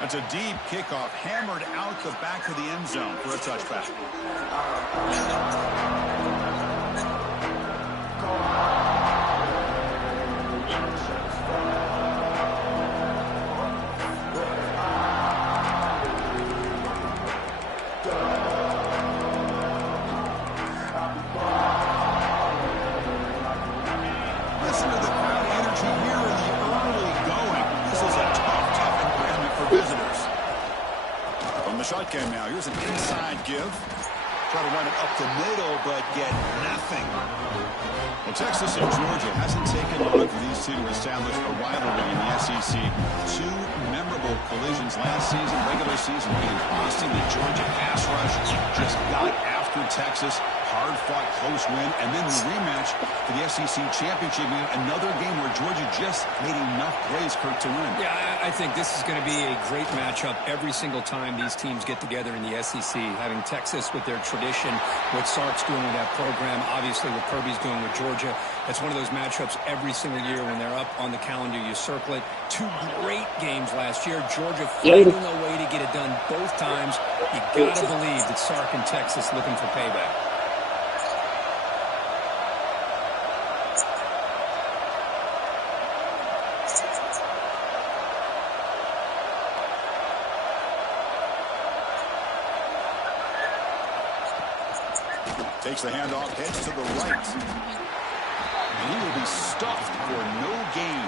That's a deep kickoff, hammered out the back of the end zone for a touchback. Listen to the crowd energy here in the early going. This is a tough environment for visitors. From the shotgun now, here's an inside give. Try to run it up the middle, but get nothing. Well, Texas and Georgia hasn't taken long for these two to establish a rivalry in the SEC. Two memorable collisions last season, regular season, being costing the Georgia pass rush. Just got after Texas. Hard-fought, close win, and then the rematch for the SEC championship game. Another game where Georgia just made enough plays, Kurt, to win. Yeah, I think this is going to be a great matchup every single time these teams get together in the SEC. Having Texas with their tradition, what Sark's doing with that program, obviously what Kirby's doing with Georgia. That's one of those matchups every single year when they're up on the calendar. You circle it. Two great games last year. Georgia finding a way to get it done both times. You got to believe that Sark and Texas looking for payback. Takes the handoff, heads to the right. And he will be stuffed for no gain.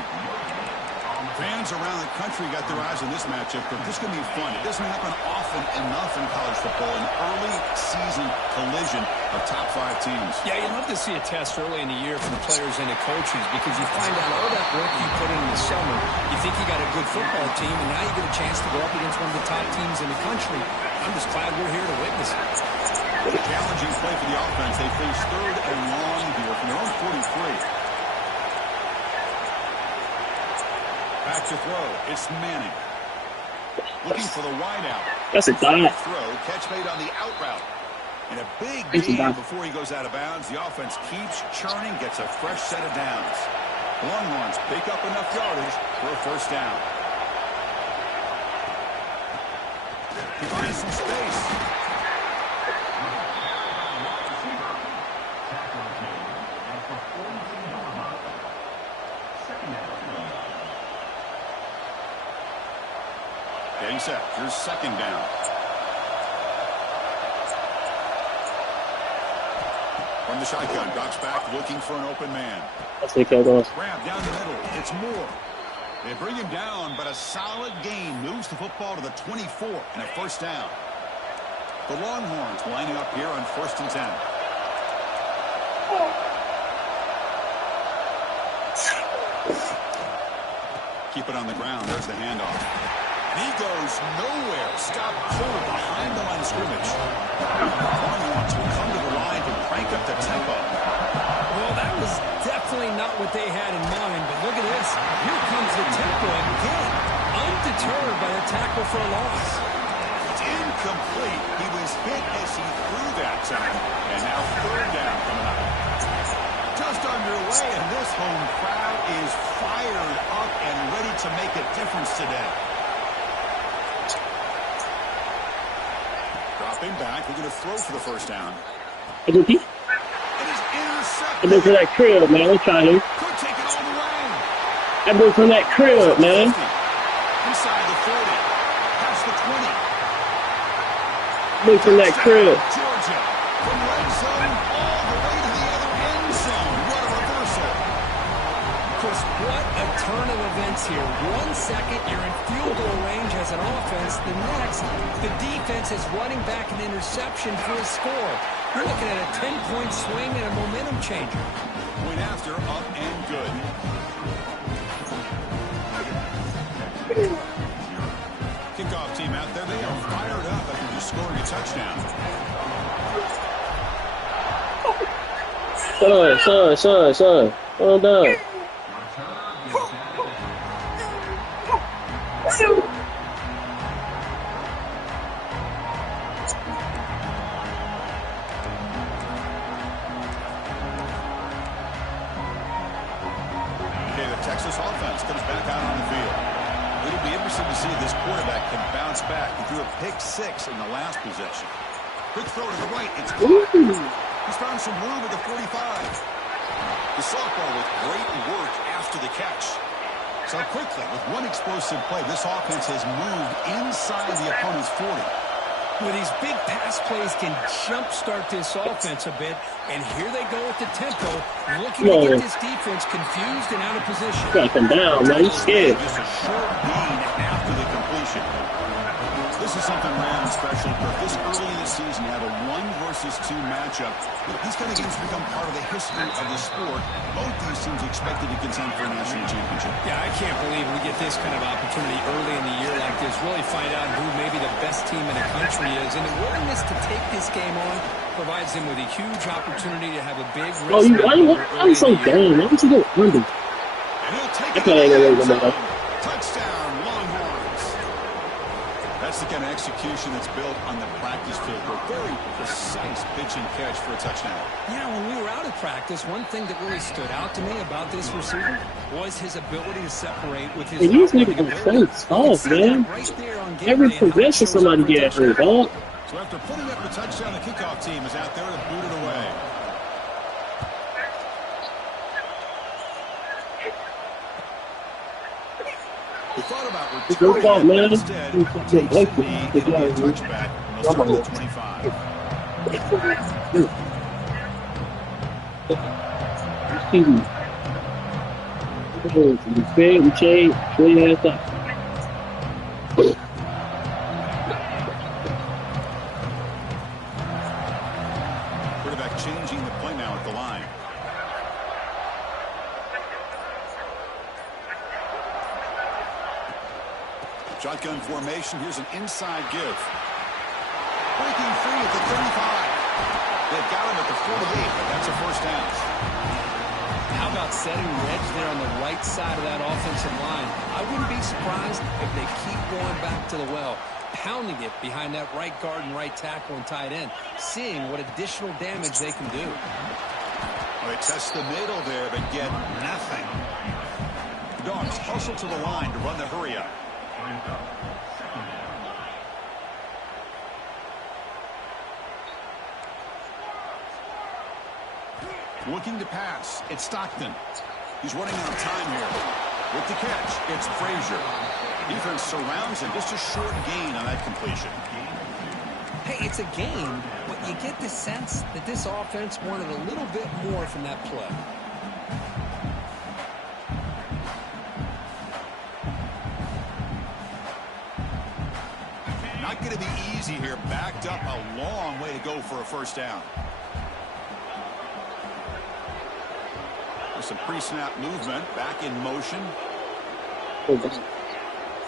Fans around the country got their eyes on this matchup, but this is going to be fun. It doesn't happen often enough in college football, an early season collision of top 5 teams. Yeah, you love to see a test early in the year from the players and the coaches because you find out all that work you put in the summer. You think you got a good football team, and now you get a chance to go up against one of the top teams in the country. I'm just glad we're here to witness it. Challenging play for the offense. They face 3rd and long here from their own 43. Back to throw. It's Manning. Looking for the wideout. That's a dive. Throw. Catch made on the out route. And a big gain before he goes out of bounds. The offense keeps churning, gets a fresh set of downs. The Longhorns pick up enough yardage for a first down. He finds some space. Getting set. Here's 2nd down. From the shotgun, drops back, looking for an open man. Grab down the middle. It's Moore. They bring him down, but a solid gain moves the football to the 24 and a first down. The Longhorns lining up here on 1st and 10. Keep it on the ground. There's the handoff. And he goes nowhere. Stop cold behind the line of scrimmage. Longhorns will come to the line to crank up the tempo. Well, that was definitely not what they had in mind, but look at this. Here comes the tempo again. Undeterred by the tackle for a loss. It's incomplete. He was hit as he threw that time. And now 3rd down coming up. Just underway, and this home crowd is fired up and ready to make a difference today. Dropping back, we're going to throw for the first down. It is intercepted. That boy from that crib, man. I'm trying to. Could take it all the way. That boy from that crib, man. Inside the 40. Past the 20. That boy from that crib. Georgia from red zone all the way to the other end zone. What a reversal. Chris, what a turn of events here. 1 second, you're in field goal range as an offense. The next, the defense is running back an interception for a score. You're looking at a 10-point swing and a momentum changer. Point after, up and good. Kickoff team out there. They are fired up after just scoring a touchdown. Son. Well done. Okay, the Texas offense comes back out on the field. It'll be interesting to see if this quarterback can bounce back. He threw a pick 6 in the last possession. Quick throw to the right. It's caught. He's found some room at the 45. The softball with great work after the catch. So quickly, with one explosive play, this offense has moved inside the opponent's 40. Well, these big pass plays can jumpstart this offense a bit, and here they go with the tempo, looking to get this defense confused and out of position. Got them down, man. He's scared. Just a short gain after the completion. This is something rare and special, but this early in the season, you have a 1 versus 2 matchup. These kind of games become part of the history of the sport. Both these teams expected to contend for a national championship. Yeah, I can't believe we get this kind of opportunity early in the year like this. Really find out who maybe the best team in the country is. And the willingness to take this game on provides them with a huge opportunity to have a big rest. Oh, I'm so dumb. Why don't you go under? And he'll take I ain't gonna let him go. Touchdown, Longhorns. That's the kind of execution that's built on the practice field. A very precise pitch and catch for a touchdown. Yeah, when we were out of practice, one thing that really stood out to me about this receiver was his ability to separate with his. And these niggas are so soft, man. Every possession somebody get hurt, dog. So after putting up the touchdown, the kickoff team is out there to boot it away. We thought about returning it, instead takes the knee, it'll be a touchback, and they'll start at the 25. We fed, we changed, show your ass up. Quarterback changing the play now at the line. Shotgun formation. Here's an inside give. Breaking free at the 35. They've got him at the 48, but that's a first down. How about setting the edge there on the right side of that offensive line? I wouldn't be surprised if they keep going back to the well, pounding it behind that right guard and right tackle and tight end, seeing what additional damage they can do. Well, they test the middle there, but get nothing. The Dogs hustle to the line to run the hurry up. Looking to pass. It's Stockton. He's running out of time here. With the catch, it's Frazier. Defense surrounds him. Just a short gain on that completion. Hey, it's a game, but you get the sense that this offense wanted a little bit more from that play. Not going to be easy here. Backed up a long way to go for a first down. There's some pre-snap movement. Back in motion.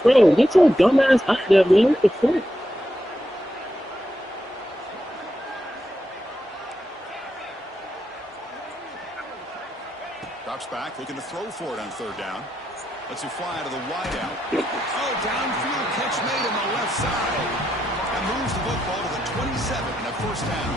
Bro, get your dumb ass out there, man. What the fuck? Drops back, looking to throw for it on third down. Lets it fly out of the wideout. Oh, downfield catch made on the left side. And moves the football to the 27 and a first down.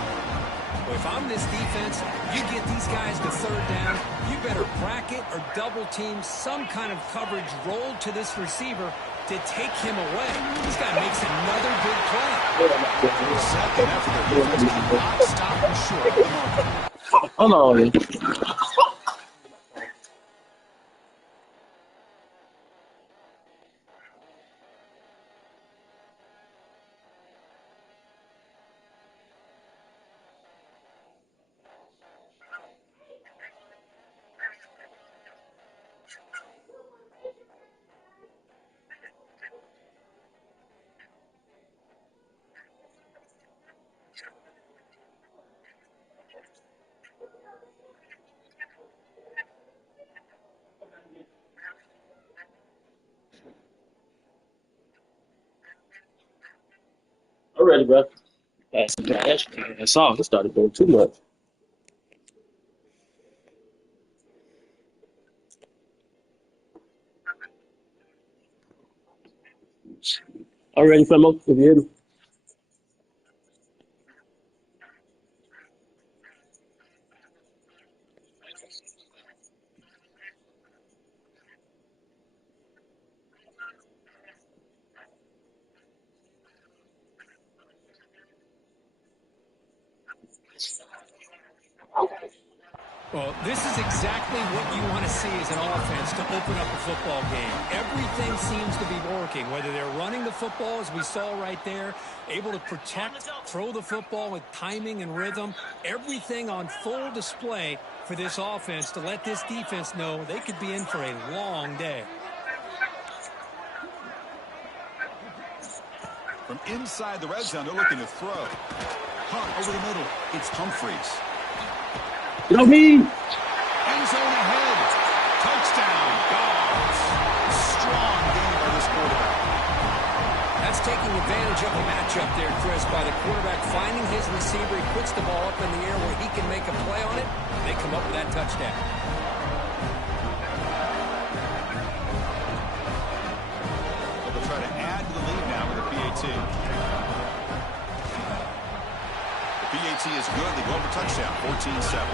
Well, if I'm this defense, you get these guys to third down, you better bracket or double team some kind of coverage roll to this receiver to take him away. This guy makes another big play. Second effort, the defense cannot stop him short of the mark. Hold on. I'm ready, bro. That's all. He started doing too much. I'm ready for more. If you hear me. Well, this is exactly what you want to see as an offense to open up a football game. Everything seems to be working, whether they're running the football, as we saw right there, able to protect, throw the football with timing and rhythm, everything on full display for this offense to let this defense know they could be in for a long day. From inside the red zone, they're looking to throw. Hunt over the middle. It's Humphreys. You know me. End zone ahead. Touchdown. Dogs. Strong game by this quarterback. That's taking advantage of the matchup there, Chris, by the quarterback finding his receiver. He puts the ball up in the air where he can make a play on it. They come up with that touchdown. They'll try to add to the lead now with a PAT. The PAT is good. They go over touchdown, 14-7.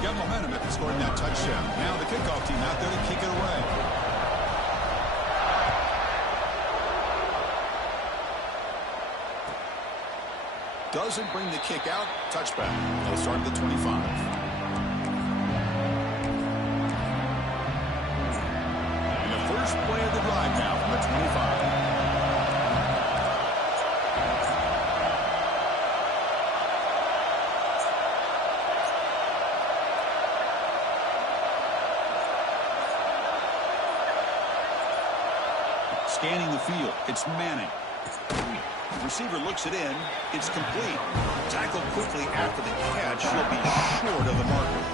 Got momentum after scoring that touchdown. Now the kickoff team out there to kick it away. Doesn't bring the kick out. Touchback. They'll start at the 25. And the first play of the drive now from the 25. Scanning the field. It's Manning. Receiver looks it in. It's complete. Tackled quickly after the catch. He'll be short of the marker.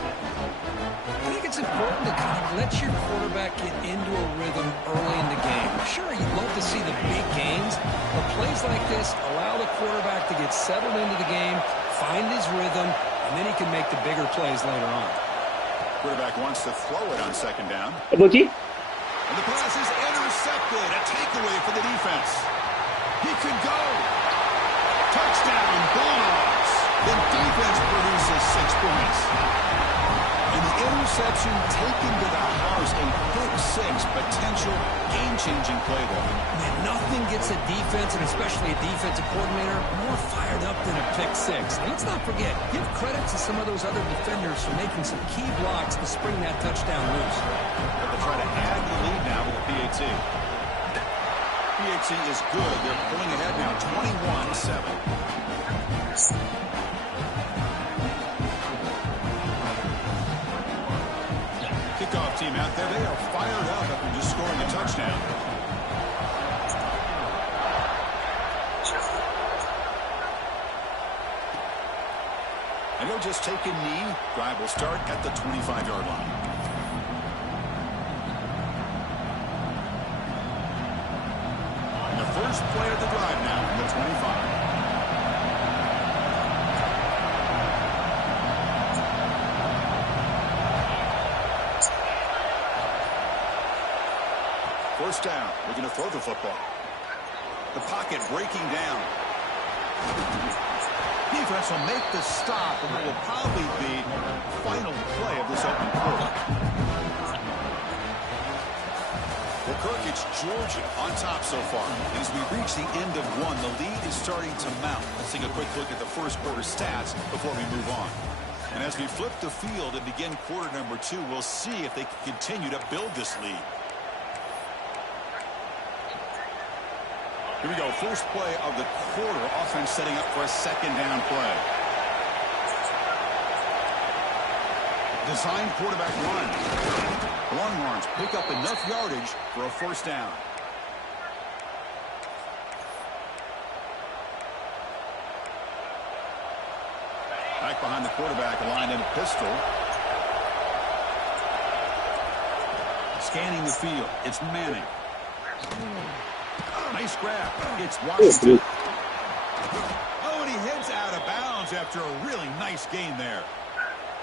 I think it's important to kind of let your quarterback get into a rhythm early in the game. Sure, you'd love to see the big gains, but plays like this allow the quarterback to get settled into the game, find his rhythm, and then he can make the bigger plays later on. Quarterback wants to throw it on second down. A bookie. And the pass is intercepted. A takeaway for the defense. He could go. Touchdown, Bulldogs. The defense produces 6 points. And the interception taken to the house, a pick-6 potential game-changing play there. Man, nothing gets a defense, and especially a defensive coordinator, more fired up than a pick-6. And let's not forget, give credit to some of those other defenders for making some key blocks to spring that touchdown loose. They'll try to add the lead now with a PAT. PAT is good. They're pulling ahead now, 21-7. Kickoff team out there. They are fired up after just scoring a touchdown. And he'll just take a knee. Drive will start at the 25-yard line. And the first play of the drive now from the 25. First down. We're going to throw the football. The pocket breaking down. Defense will make the stop, and it will probably be the final play of this open quarter. Well, Kirk, it's Georgia on top so far. And as we reach the end of one, the lead is starting to mount. Let's take a quick look at the first quarter stats before we move on. And as we flip the field and begin quarter number 2, we'll see if they can continue to build this lead. Here we go. First play of the quarter. Offense setting up for a second down play. Design quarterback run. Longhorns pick up enough yardage for a first down. Back behind the quarterback, aligned in a pistol. Scanning the field. It's Manning. Nice grab. It's Washington. Oh, and he heads out of bounds after a really nice gain there.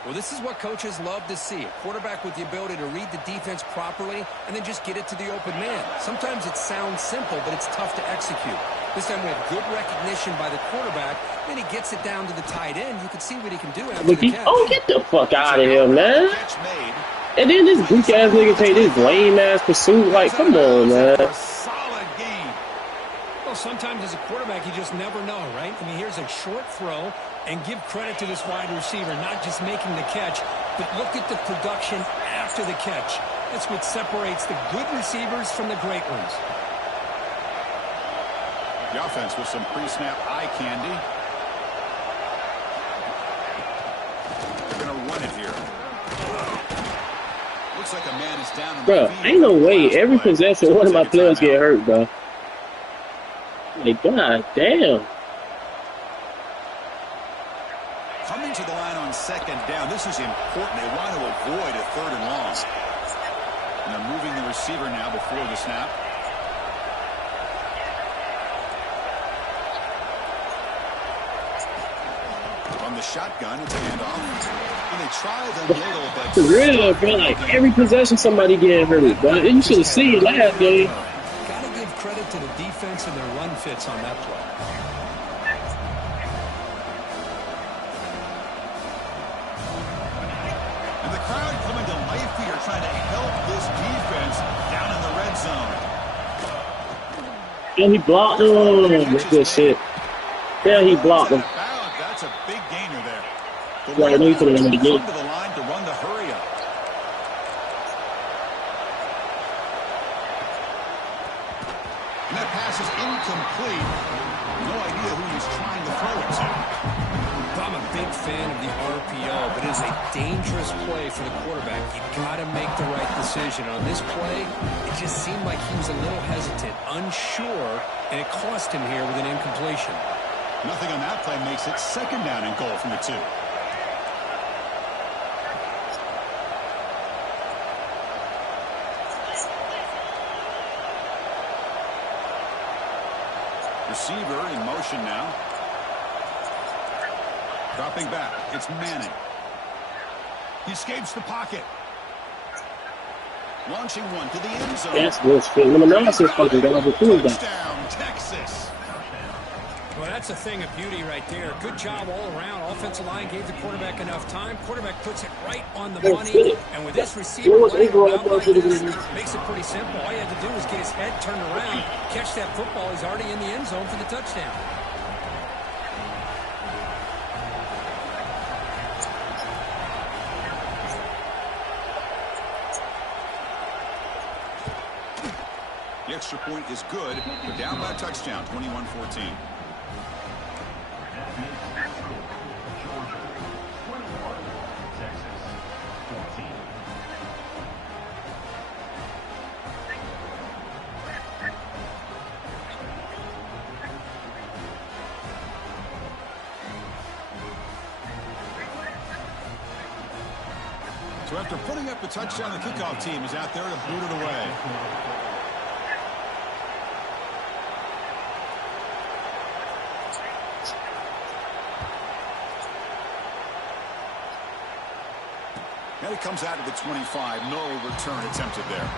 Well, this is what coaches love to see. A quarterback with the ability to read the defense properly and then just get it to the open man. Sometimes it sounds simple, but it's tough to execute. This time with good recognition by the quarterback. Then he gets it down to the tight end. You can see what he can do after the catch. Oh, get the fuck out of here, man. And then this weak ass nigga take this lame ass pursuit. Like, come on, man. Well, sometimes as a quarterback, you just never know, right? I mean, here's a short throw, and give credit to this wide receiver, not just making the catch, but look at the production after the catch. That's what separates the good receivers from the great ones. The offense with some pre-snap eye candy. They're going to run it here. Looks like a man is down. Bro, ain't no way. Every possession, one of my players get hurt, bro. Like, god damn. Coming to the line on second down. This is important. They want to avoid a third and long. And they're moving the receiver now before the snap. From the shotgun, it's a handoff. And they try the middle, but For real, bro. Like, every possession, somebody getting hurt, bro. You should have seen it last game. Got to give credit to the defense and their run fits on that play. And the crowd coming to life here, trying to help this defense down in the red zone. And he blocked him. That's good shit. Yeah, he blocked him. That's a big gainer there. Well, I know you could have won the game. To the line to run the hurry up. And that pass is incomplete. No idea who he's trying to throw it to. I'm a big fan of the RPO, but it is a dangerous play for the quarterback. You've got to make the right decision. On this play, it just seemed like he was a little hesitant, unsure, and it cost him here with an incompletion. Nothing on that play makes it second down and goal from the 2. Receiver in motion now. Dropping back. It's Manning. He escapes the pocket. Launching one to the end zone. That's what's fit. Number 9 says fucking got over food back. Touchdown, Texas. Well, that's a thing of beauty right there. Good job all around. Offensive line gave the quarterback enough time. Quarterback puts it right on the money. And with this receiver running around like this, makes it pretty simple. All you had to do was get his head turned around, catch that football. He's already in the end zone for the touchdown. The extra point is good. They're down by a touchdown, 21-14. So after putting up the touchdown, the kickoff team is out there to boot it away. And it comes out to the 25. No return attempted there.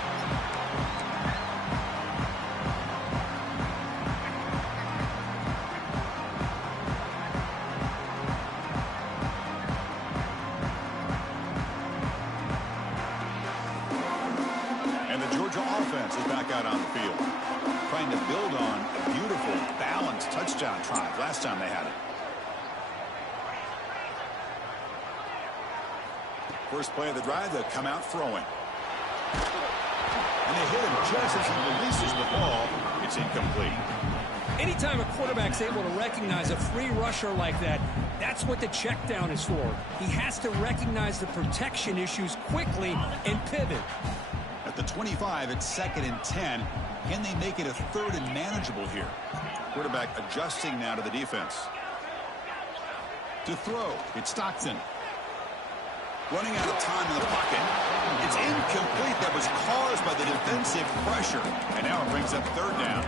And the Georgia offense is back out on the field, trying to build on a beautiful, balanced touchdown drive last time they had it. First play of the drive, they'll come out throwing. And they hit him just as he releases the ball. It's incomplete. Anytime a quarterback's able to recognize a free rusher like that, that's what the check down is for. He has to recognize the protection issues quickly and pivot. At the 25, it's 2nd and 10. Can they make it a 3rd and manageable here? Quarterback adjusting now to the defense. To throw, it's Stockton. Running out of time in the pocket. It's incomplete. That was caused by the defensive pressure. And now it brings up 3rd down.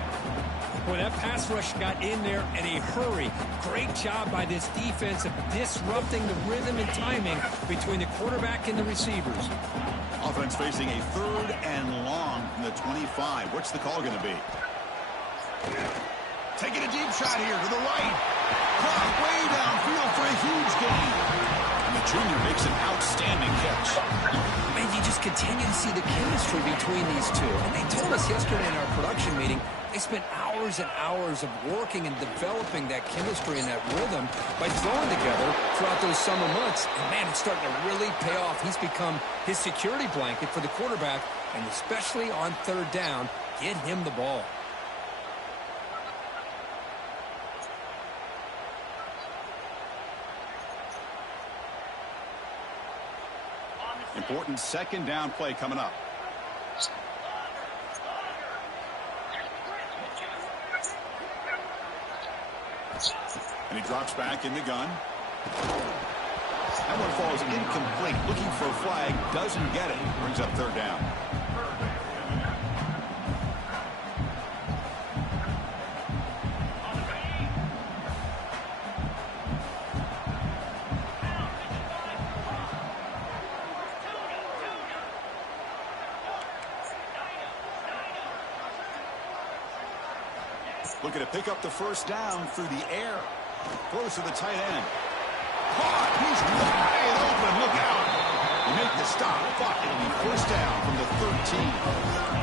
Boy, that pass rush got in there in a hurry. Great job by this defense of disrupting the rhythm and timing between the quarterback and the receivers. Offense facing a 3rd and long from the 25. What's the call going to be? Taking a deep shot here to the right. Caught way downfield for a huge gain. And the junior makes an outstanding catch. And you just continue to see the chemistry between these two. And they told us yesterday in our production meeting, they spent hours and hours of working and developing that chemistry and that rhythm by throwing together throughout those summer months. And, man, it's starting to really pay off. He's become his security blanket for the quarterback, and especially on third down, get him the ball. Important second down play coming up. And he drops back in the gun. That one falls incomplete. Looking for a flag. Doesn't get it. Brings up third down. Looking to pick up the first down through the air. Close to the tight end. Caught. He's wide open. Look out. They make the stop, but it'll be first down from the 13.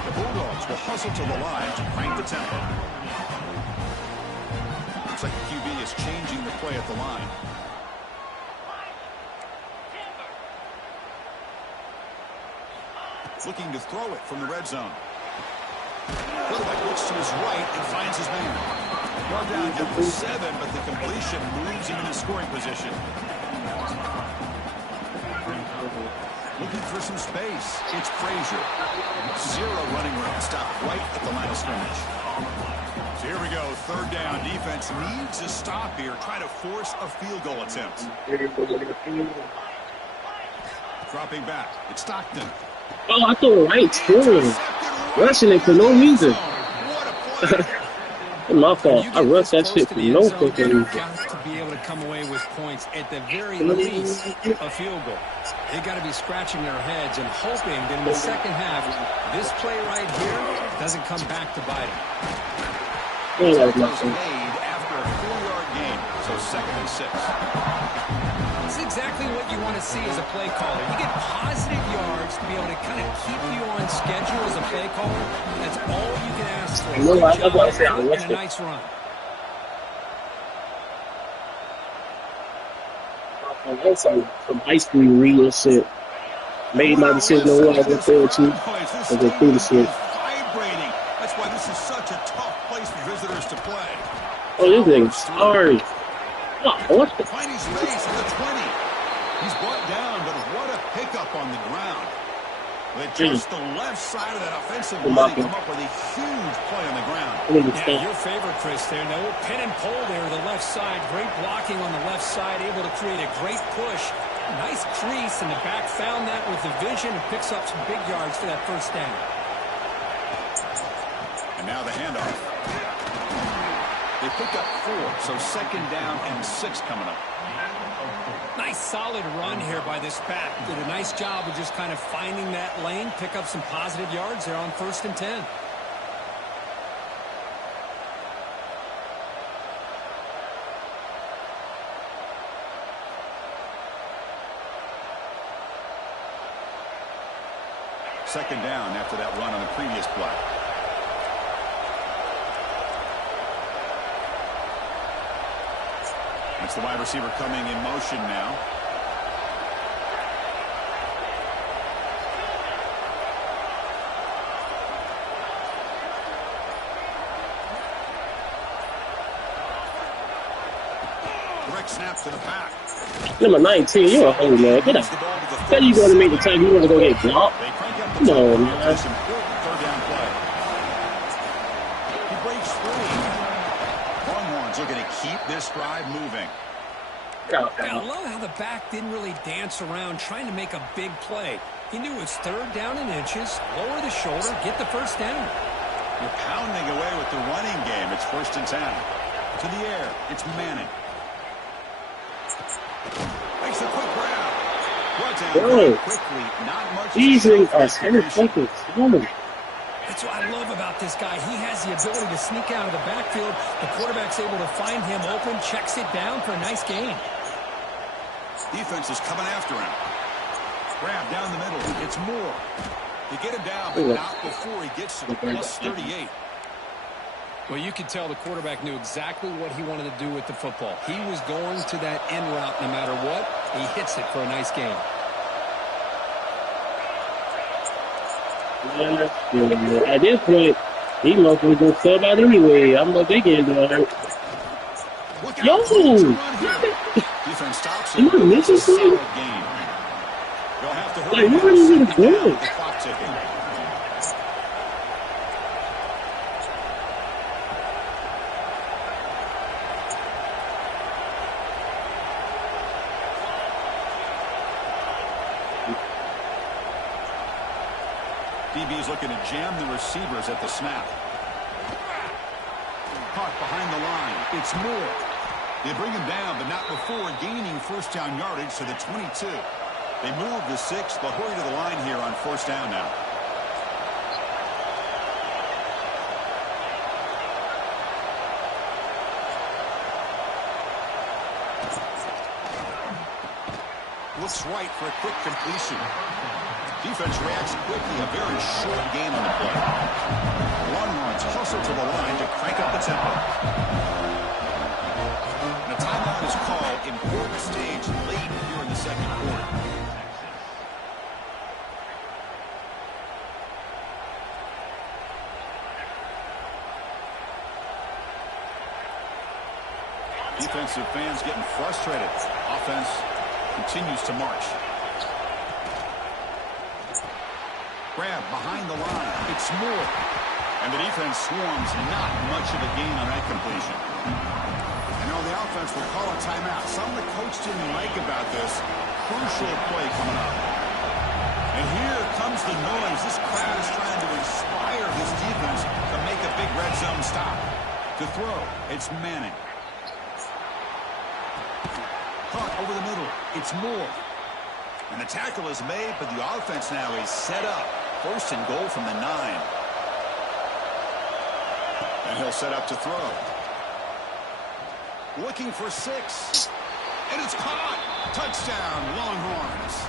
The Bulldogs will hustle to the line to crank the tempo. Looks like the QB is changing the play at the line. Looking to throw it from the red zone. Quarterback looks to his right and finds his man. Brought down at the 7, but the completion moves him into scoring position. Looking for some space. It's Frazier. Zero running room. Stop right at the line of scrimmage. So here we go. Third down. Defense needs a stop here. Try to force a field goal attempt. Dropping back. It's Stockton. Oh, I threw it right to him. Rushing it for no reason. It's my fault. I rushed that shit for no fucking reason. Got to be able to come away with points, at the very least, a field goal. They got to be scratching their heads and hoping that in the second half, this play right here doesn't come back to bite them. That was made after a 4-yard gain, so 2nd and 6. It's exactly what you want to see as a play caller. You get positive yards to be able to kind of keep you on schedule as a play caller. That's all you can ask for. And a nice run. That's some high school real shit. Made my decision on what I went forward to. I go through the shit. That's why this is such a tough place for visitors to play. Oh, this nigga's sorry. Oh, what the? Finding space at the 20. He's brought down, but what a pickup on the ground. With just the left side of that offensive line come up with a huge play on the ground. Yeah, your favorite, Chris, there. No pin and pull there to the left side. Great blocking on the left side, able to create a great push. Nice crease in the back. Found that with the vision and picks up some big yards for that first down. And now the handoff. They pick up 4, so 2nd down and 6 coming up. Nice solid run here by this back. Did a nice job of just kind of finding that lane, pick up some positive yards there on 1st and 10. Second down after that run on the previous play. That's the wide receiver coming in motion now. Direct snap to the back. Number 19, you're a holy man. Get out. Tell you going to make the time you want to go get blocked. Come on, man. Third down play. He breaks free. Longhorns looking to keep this drive moving. I love how the back didn't really dance around trying to make a big play. He knew it was 3rd down and inches, lower the shoulder, get the first down. You're pounding away with the running game. It's 1st and 10. To the air. It's Manning. Makes a quick grab. Quickly, not much. These things are so fucking slow. That's what I love about this guy. He has the ability to sneak out of the backfield. The quarterback's able to find him open, checks it down for a nice gain. Defense is coming after him. Grab down the middle. It's Moore. They get him down, but not before he gets to the plus 38. Well, you could tell the quarterback knew exactly what he wanted to do with the football. He was going to that end route no matter what. He hits it for a nice gain. At this point, he must have been sub out anyway. I'm not thinking hurt. Yo! Defense stops Am I missing something? Like, what is it doing? DB's looking to jam the receivers at the snap. Caught behind the line. It's Moore. They bring him down, but not before gaining first down yardage to the 22. They move the 6. They'll hurry to the line here on first down now. Looks right for a quick completion. Defense reacts quickly. A very short game on the play. Longhorns hustle to the line to crank up the tempo. And a timeout is called. Important stage late here in the second quarter. Defensive fans getting frustrated. Offense continues to march. Grab behind the line. It's Moore. And the defense swarms. Not much of a gain on that completion. And on the offense, will call a timeout. Something the coach didn't like about this. Crucial play coming up. And here comes the noise. This crowd is trying to inspire this defense to make a big red zone stop. To throw, it's Manning. Caught over the middle. It's Moore. And the tackle is made, but the offense now is set up. First and goal from the 9. And he'll set up to throw. Looking for 6. And it's caught. Touchdown, Longhorns.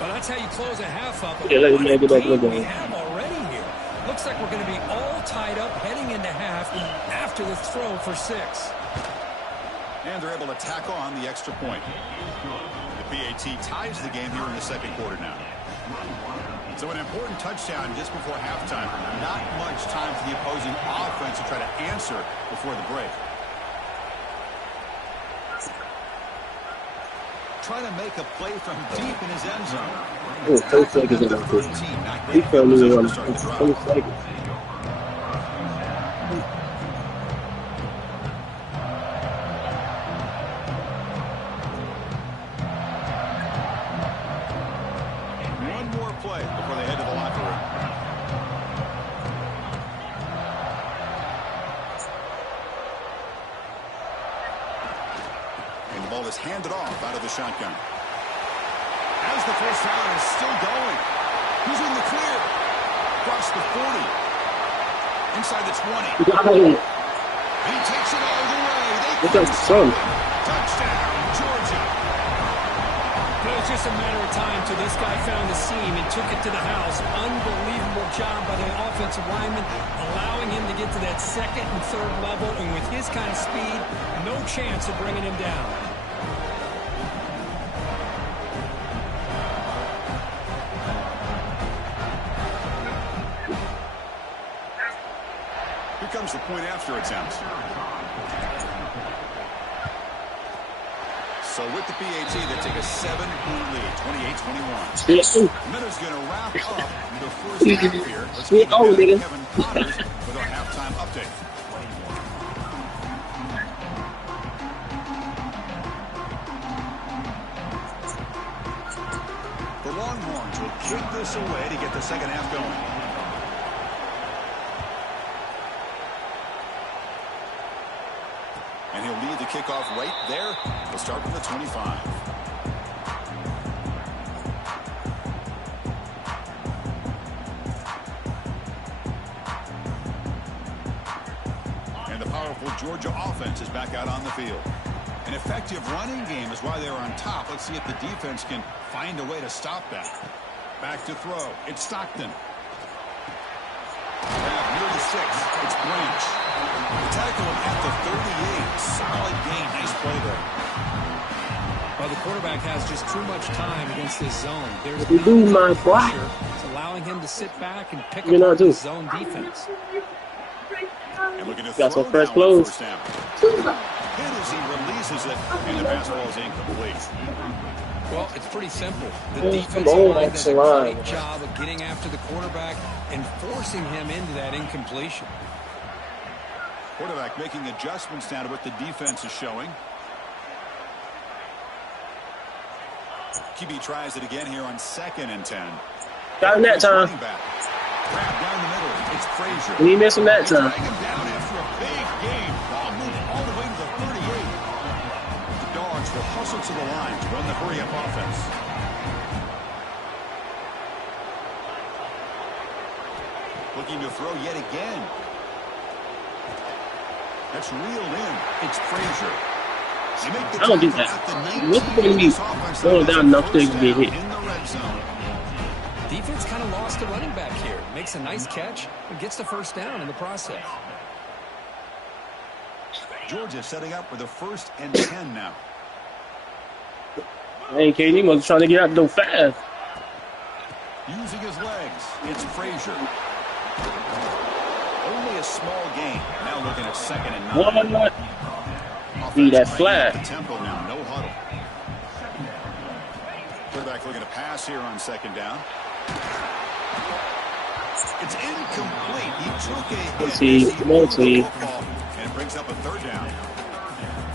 Well, that's how you close a half up. Yeah, let me make it up. We have already here. Looks like we're going to be all tied up heading into half after the throw for 6. And they're able to tack on the extra point. The PAT ties the game here in the second quarter now. So an important touchdown just before halftime. Not much time for the opposing offense to try to answer before the break. Trying to make a play from deep in his end zone. Oh, 10 seconds in that. He fell in the 20 seconds. Before they head to the locker room. And the ball is handed off out of the shotgun. As the first down is still going. He's in the clear. Across the 40. Inside the 20. He takes it all the way. Touchdown, Georgia. It was just a matter of time till this guy found the seam and took it to the house. Unbelievable job by the offensive lineman, allowing him to get to that second and third level. And with his kind of speed, no chance of bringing him down. Here comes the point after attempt. So with the PAT, they take a 7-point lead, 28-21. Miller's going to wrap up the first half here. Let's get Kevin Connors with our halftime update. The Longhorns will kick this away to get the second half going. And he'll lead the kickoff right there. We'll start from the 25. powerful Georgia offense is back out on the field. An effective running game is why they're on top. Let's see if the defense can find a way to stop that. Back to throw. It's Stockton. Grab near the 6. It's Branch. The tackle at the 38. Solid gain. Nice play there. Well, the quarterback has just too much time against this zone. There's What you do, my boy? It's allowing him to sit back and pick up the zone defense. And looking to got some throw fresh now clothes. first down. Hit as he releases it, and the pass ball is incomplete. Well, it's pretty simple. The Come defensive on, line does a line. great job of getting after the quarterback and forcing him into that incompletion. Quarterback making adjustments now to what the defense is showing. QB tries it again here on 2nd and 10. Got him that time. Grab down the middle. It's Frazier. We missed him that time. Drag him down after a big game. Ball moving all the way to the 38. The Dogs will hustle to the line to run the hurry-up offense. Looking to throw yet again. That's reeled in. It's Frazier. I don't do that. What's the point of me going down enough things to get hit? In the red zone. Defense kind of lost a running back here. Makes a nice catch and gets the first down in the process. Georgia setting up for the 1st and 10 now. Hey, KD was trying to get out the door fast. Using his legs, it's Frazier. Only a small gain. Now looking at 2nd and 9. What? See that flag. Tempo now, no huddle. Quarterback looking to pass here on 2nd down. It's incomplete. He took a hit. And it brings up a 3rd down.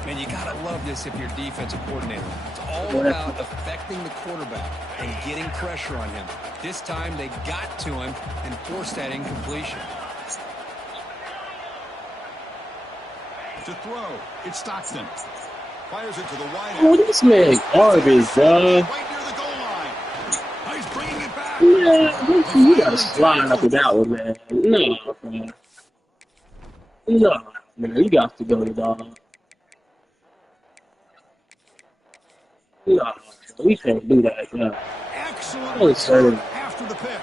And you got to love this if you're a defensive coordinator. It's all about affecting the quarterback and getting pressure on him. This time they got to him and forced that incompletion. To throw, it's Stockton. Fires it to the wide oh, end. this man garbage, dog. Right near the goal line. Oh, he's bringing it back. Yeah, you gotta slide up with that one, man. No, man. No, man. You got to go, dog. No, we can't do that, man. Excellent Oh, return after the pick.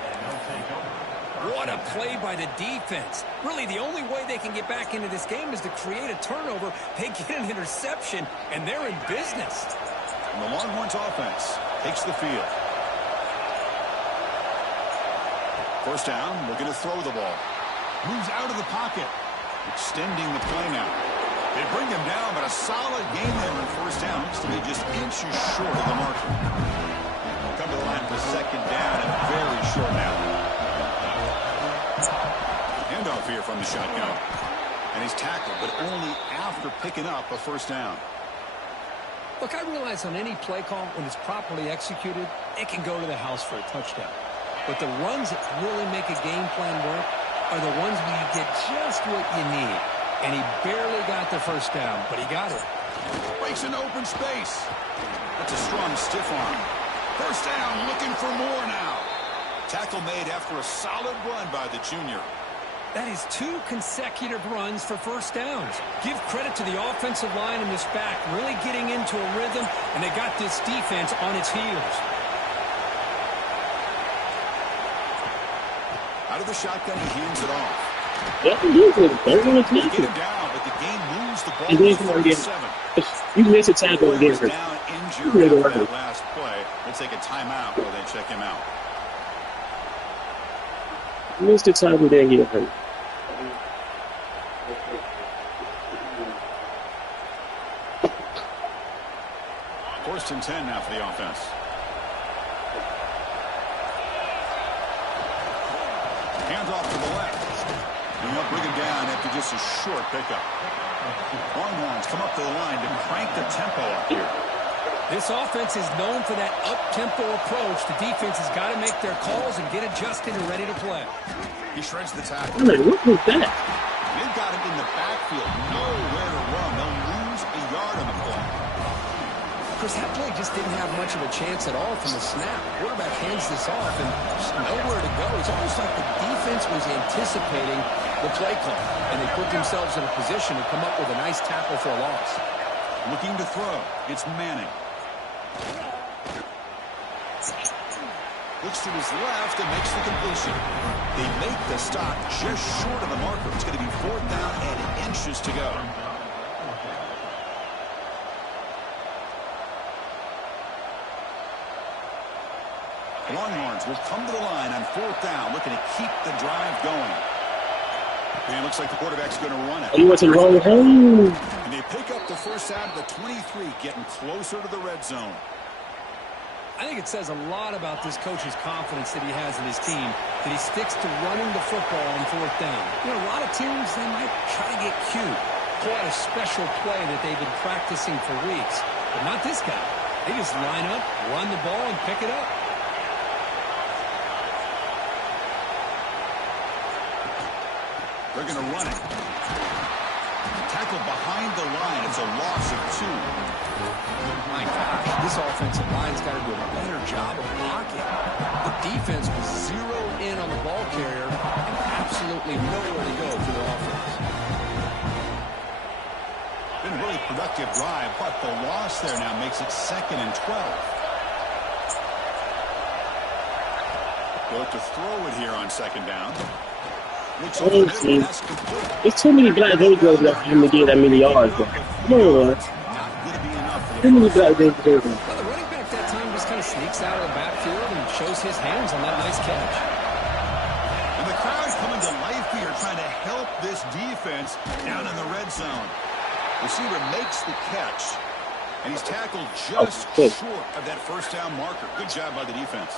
What a play by the defense. Really, the only way they can get back into this game is to create a turnover. They get an interception, and they're in business. And the Longhorns offense takes the field. First down, looking to throw the ball. Moves out of the pocket. Extending the play now. They bring him down, but a solid game there on 1st down. Looks to be just inches short of the marker. Come to the line for 2nd down and very short now. Handoff here from the shotgun. And he's tackled, but only after picking up a 1st down. Look, I realize on any play call, when it's properly executed, it can go to the house for a touchdown. But the runs that really make a game plan work are the ones where you get just what you need. And he barely got the 1st down, but he got it. Breaks an open space. That's a strong stiff arm. 1st down, looking for more now. Tackle made after a solid run by the junior. That is 2 consecutive runs for 1st downs. Give credit to the offensive line in this back, really getting into a rhythm, and they got this defense on its heels. Out of the shotgun, he hands it off. Yeah, you get him down, but the game moves the ball to 37. You miss a tackle and get hurt. Down injured after that last play. We'll take a timeout while they check him out. You missed a tackle, then get hurt. 1st and 10 now for the offense. Hands off to the left. And they'll bring him down after just a short pickup. Longhorns come up to the line to crank the tempo up here. This offense is known for that up-tempo approach. The defense has got to make their calls and get adjusted and ready to play. He shreds the tackle. I'm like, what was that? They've got him in the backfield. Nowhere to run. They'll lose a yard on the play. Chris, that play just didn't have much of a chance at all from the snap. Quarterback hands this off and just nowhere to go. It's almost like the defense was anticipating the play call, and they put themselves in a position to come up with a nice tackle for a loss. Looking to throw. It's Manning. Looks to his left and makes the completion. They make the stop just short of the marker. It's going to be 4th down and inches to go. The Longhorns will come to the line on 4th down, looking to keep the drive going. And it looks like the quarterback's going to run it. He went to the wrong hole. And they pick up the first out of the 23, getting closer to the red zone. I think it says a lot about this coach's confidence that he has in his team, that he sticks to running the football on 4th down. You know, a lot of teams, they might try to get cute, pull out a special play that they've been practicing for weeks. But not this guy. They just line up, run the ball, and pick it up. They're going to run it. Tackle behind the line. It's a loss of 2. My gosh, this offensive line's got to do a better job of blocking. The defense was zeroed in on the ball carrier and absolutely nowhere to go for their offense. Been a really productive drive, but the loss there now makes it 2nd and 12. They'll look to throw it here on 2nd down. There's too many black Virgos left for him to get that many yards, bro. Come on, too many black Virgos. Well, the running back that time just kind of sneaks out of the backfield and shows his hands on that nice catch. And the crowd's coming to life here, trying to help this defense down in the red zone. Receiver makes the catch, and he's tackled just short of that 1st down marker. Good job by the defense.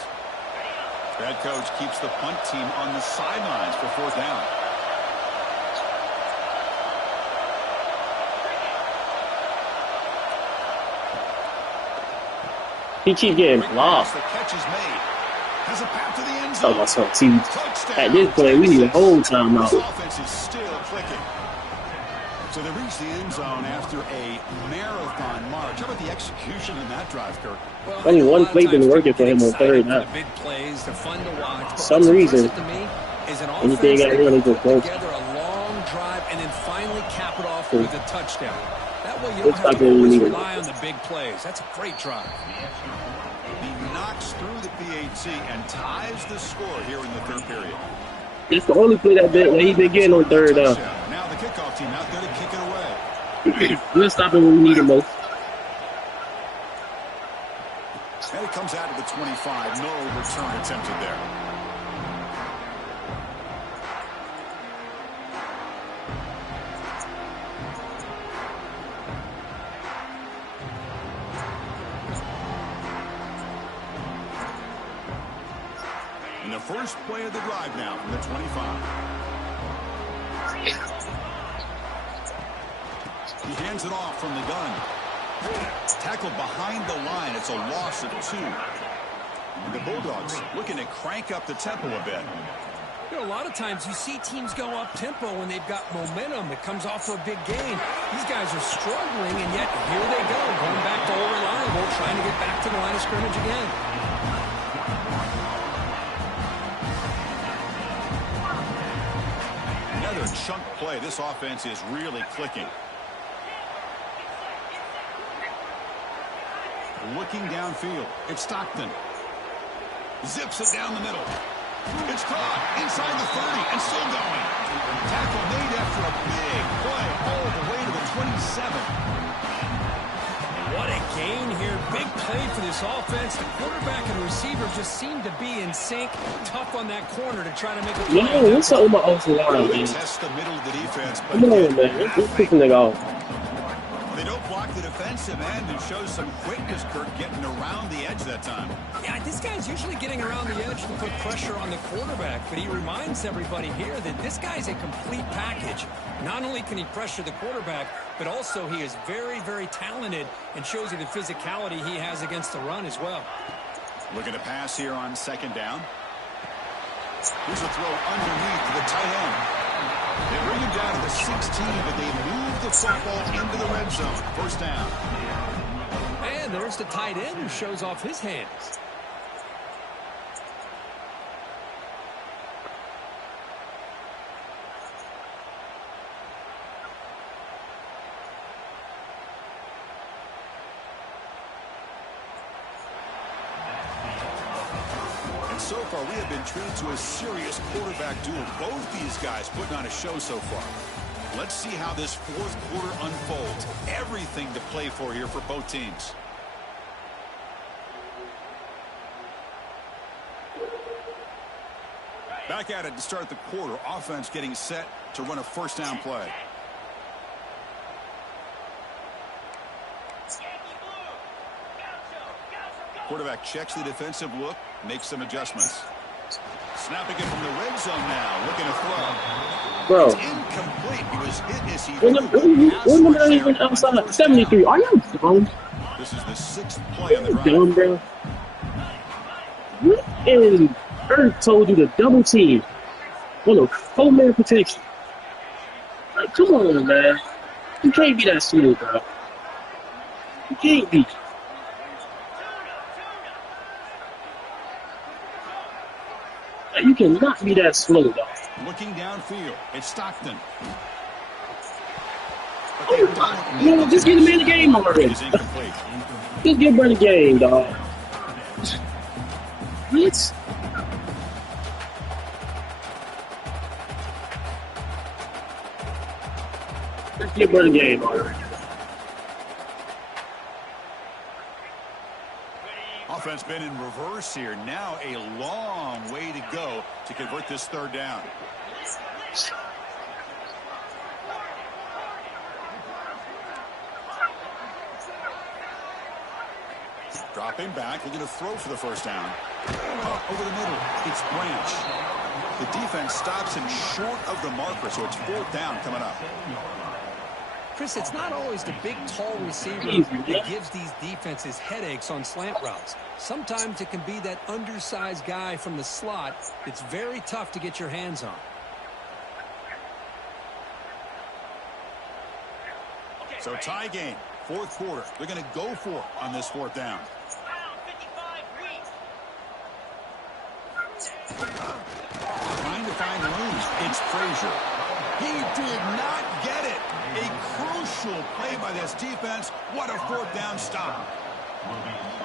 Head coach keeps the punt team on the sidelines for 4th down. He keep getting blocked. The catch is made. Has a path to the end zone. Oh, my son. See, at this point, we need a whole timeout. This offense is still clicking. So they reach the end zone after a marathon march. How about the execution in that drive, Kirk? Well, only one play been working for him on 3rd down. Big plays, they're fun to watch. For some reason, to me is an anything I really just go together a long drive and then finally cap it off with a touchdown. That way you don't Looks have like to they always need it. rely on the big plays. That's a great drive. He knocks through the PAT and ties the score here in the 3rd period. It's the only play that he been getting on 3rd down. Now the kickoff team out there to kick it away. We'll stop it when we need it most. And it comes out of the 25. No return attempted there. And the first play of the drive now from the 25. He hands it off from the gun. Tackled behind the line. It's a loss of 2. And the Bulldogs looking to crank up the tempo a bit. You know, a lot of times you see teams go up-tempo when they've got momentum. It comes off for a big gain. These guys are struggling, and yet here they go, going back to old reliable, trying to get back to the line of scrimmage again. Another chunk play. This offense is really clicking. Looking downfield. It's Stockton. Zips it down the middle. It's caught inside the 30 and still going. Tackle made after a big play all the way to the 27. What a gain here. Big play for this offense. The quarterback and receiver just seem to be in sync. Tough on that corner to try to make a play. Yo, what's up with my offensive line, man? Test the middle of the defense, but Come on, man. Let's pick the nigga off. they don't block the defensive end and show some quickness, Kirk, getting around the edge that time. Yeah, this guy's usually getting around the edge to put pressure on the quarterback, but he reminds everybody here that this guy's a complete package. Not only can he pressure the quarterback, but also he is very, very talented and shows you the physicality he has against the run as well. Looking to pass here on 2nd down. Here's a throw underneath to the tight end. They bring him down to the 16, but they move the football into the red zone. 1st down. And there's the tight end who shows off his hands. so far, we have been treated to a serious quarterback duel. Both these guys putting on a show so far. Let's see how this fourth quarter unfolds. Everything to play for here for both teams. Back at it to start the quarter. Offense getting set to run a first down play. Quarterback checks the defensive look, makes some adjustments. Snapping it from the red zone now, looking to throw. Bro. It's incomplete. He was hit as he wasn't that even outside 73? Are you dumb? This is the 6th play on the drive. Dumb, bro. What in Earth told you to double team on a 4-man protection? Like, come on, man. You can't be that slow, bro. You can't be. Like, you cannot be that slow, dog. Looking downfield, it's Stockton. Oh, man, just get him in the game already. Just get him in the game, dog. What? Let's get him in the game already. Offense been in reverse here. Now a long way to go to convert this third down. Dropping back, looking to throw for the first down. Over the middle, it's Branch. The defense stops him short of the marker, so it's 4th down coming up. Chris, it's not always the big, tall receiver that gives these defenses headaches on slant routes. Sometimes it can be that undersized guy from the slot that's very tough to get your hands on. So tie game, 4th quarter. They're going to go for it on this 4th down. Trying to find room. It's Frazier. He did not get it. A crucial play by this defense. What a 4th down stop.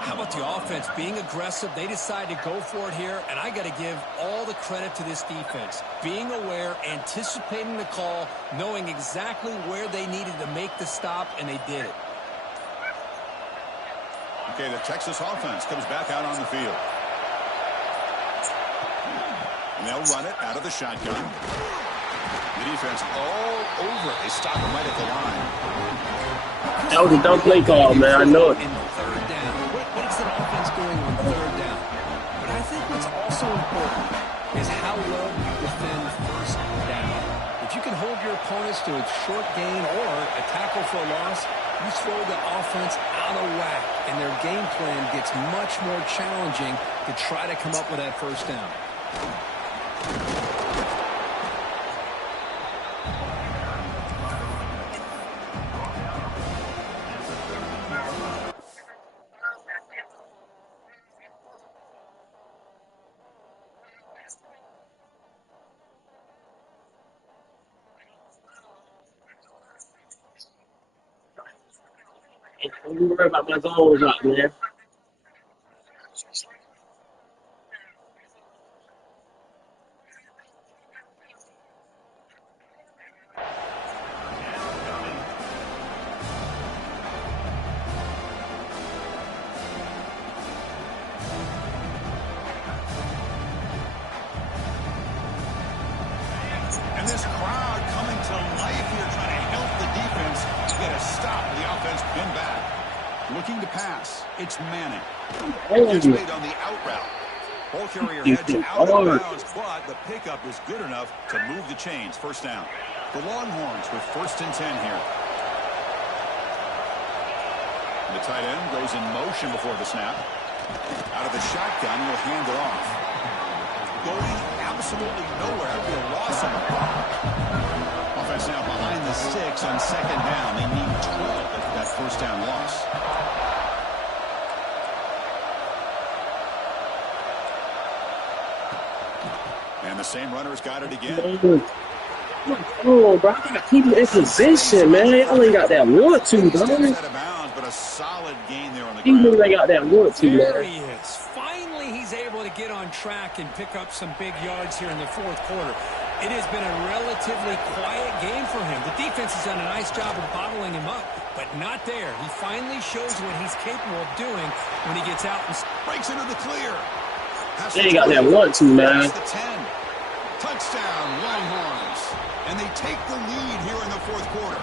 How about the offense being aggressive? They decide to go for it here, and I got to give all the credit to this defense. Being aware, anticipating the call, knowing exactly where they needed to make the stop, and they did it. Okay, the Texas offense comes back out on the field. And they'll run it out of the shotgun. The defense all over it. They stop him right at the line. That was a dumb play call, man. I know it. In third down. What is the offense doing on third down? But I think what's also important is how well you defend first down. If you can hold your opponents to a short gain or a tackle for a loss, you throw the offense out of whack, and their game plan gets much more challenging to try to come up with that first down. Don't worry about my goals up, man. And this crowd coming to life here, trying to help the defense to get a stop. The offense pinned back. Looking to pass. It's Manning. It's made on the out route. Ball carrier heads out of bounds, but the pickup is good enough to move the chains. First down. The Longhorns with 1st and 10 here. The tight end goes in motion before the snap. Out of the shotgun, will hand it off. Going absolutely nowhere after a loss on the ball. Offense now behind the 6 on 2nd down. They need 12 after that first down loss. And the same runner's got it again. Oh, bro, I gotta keep him in position, man. Y'all ain't got that want to, dog. Out of bounds, but a solid gain there on the These ground. niggas ain't got that want to, There man. he is. Finally, he's able able to get on track and pick up some big yards here in the fourth quarter. It has been a relatively quiet game for him. The defense has done a nice job of bottling him up, but not there. He finally shows what he's capable of doing when he gets out and breaks into the clear. They got that 1-2, man. The 10. Touchdown, Longhorns. And they take the lead here in the fourth quarter.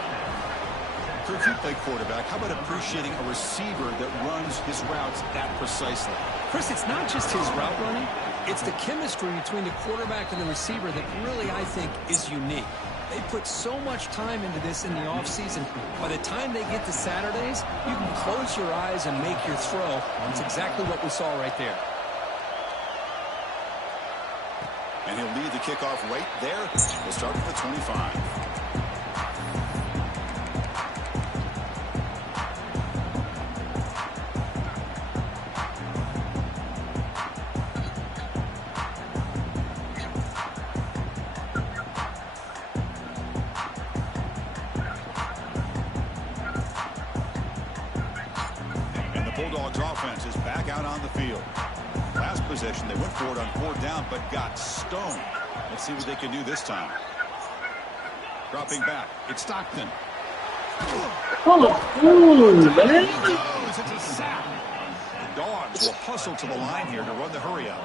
So if you play quarterback, how about appreciating a receiver that runs his routes that precisely? Chris, it's not just his route running. It's the chemistry between the quarterback and the receiver that really, I think, is unique. They put so much time into this in the offseason. By the time they get to Saturdays, you can close your eyes and make your throw. It's exactly what we saw right there. And he'll lead the kickoff right there. We'll start at the 25. Bulldogs offense is back out on the field. Last possession, they went for it on 4th down, but got stoned. Let's see what they can do this time. Dropping back, it's Stockton. Oh, man. It's a sack. The Dogs will hustle to the line here to run the hurry up.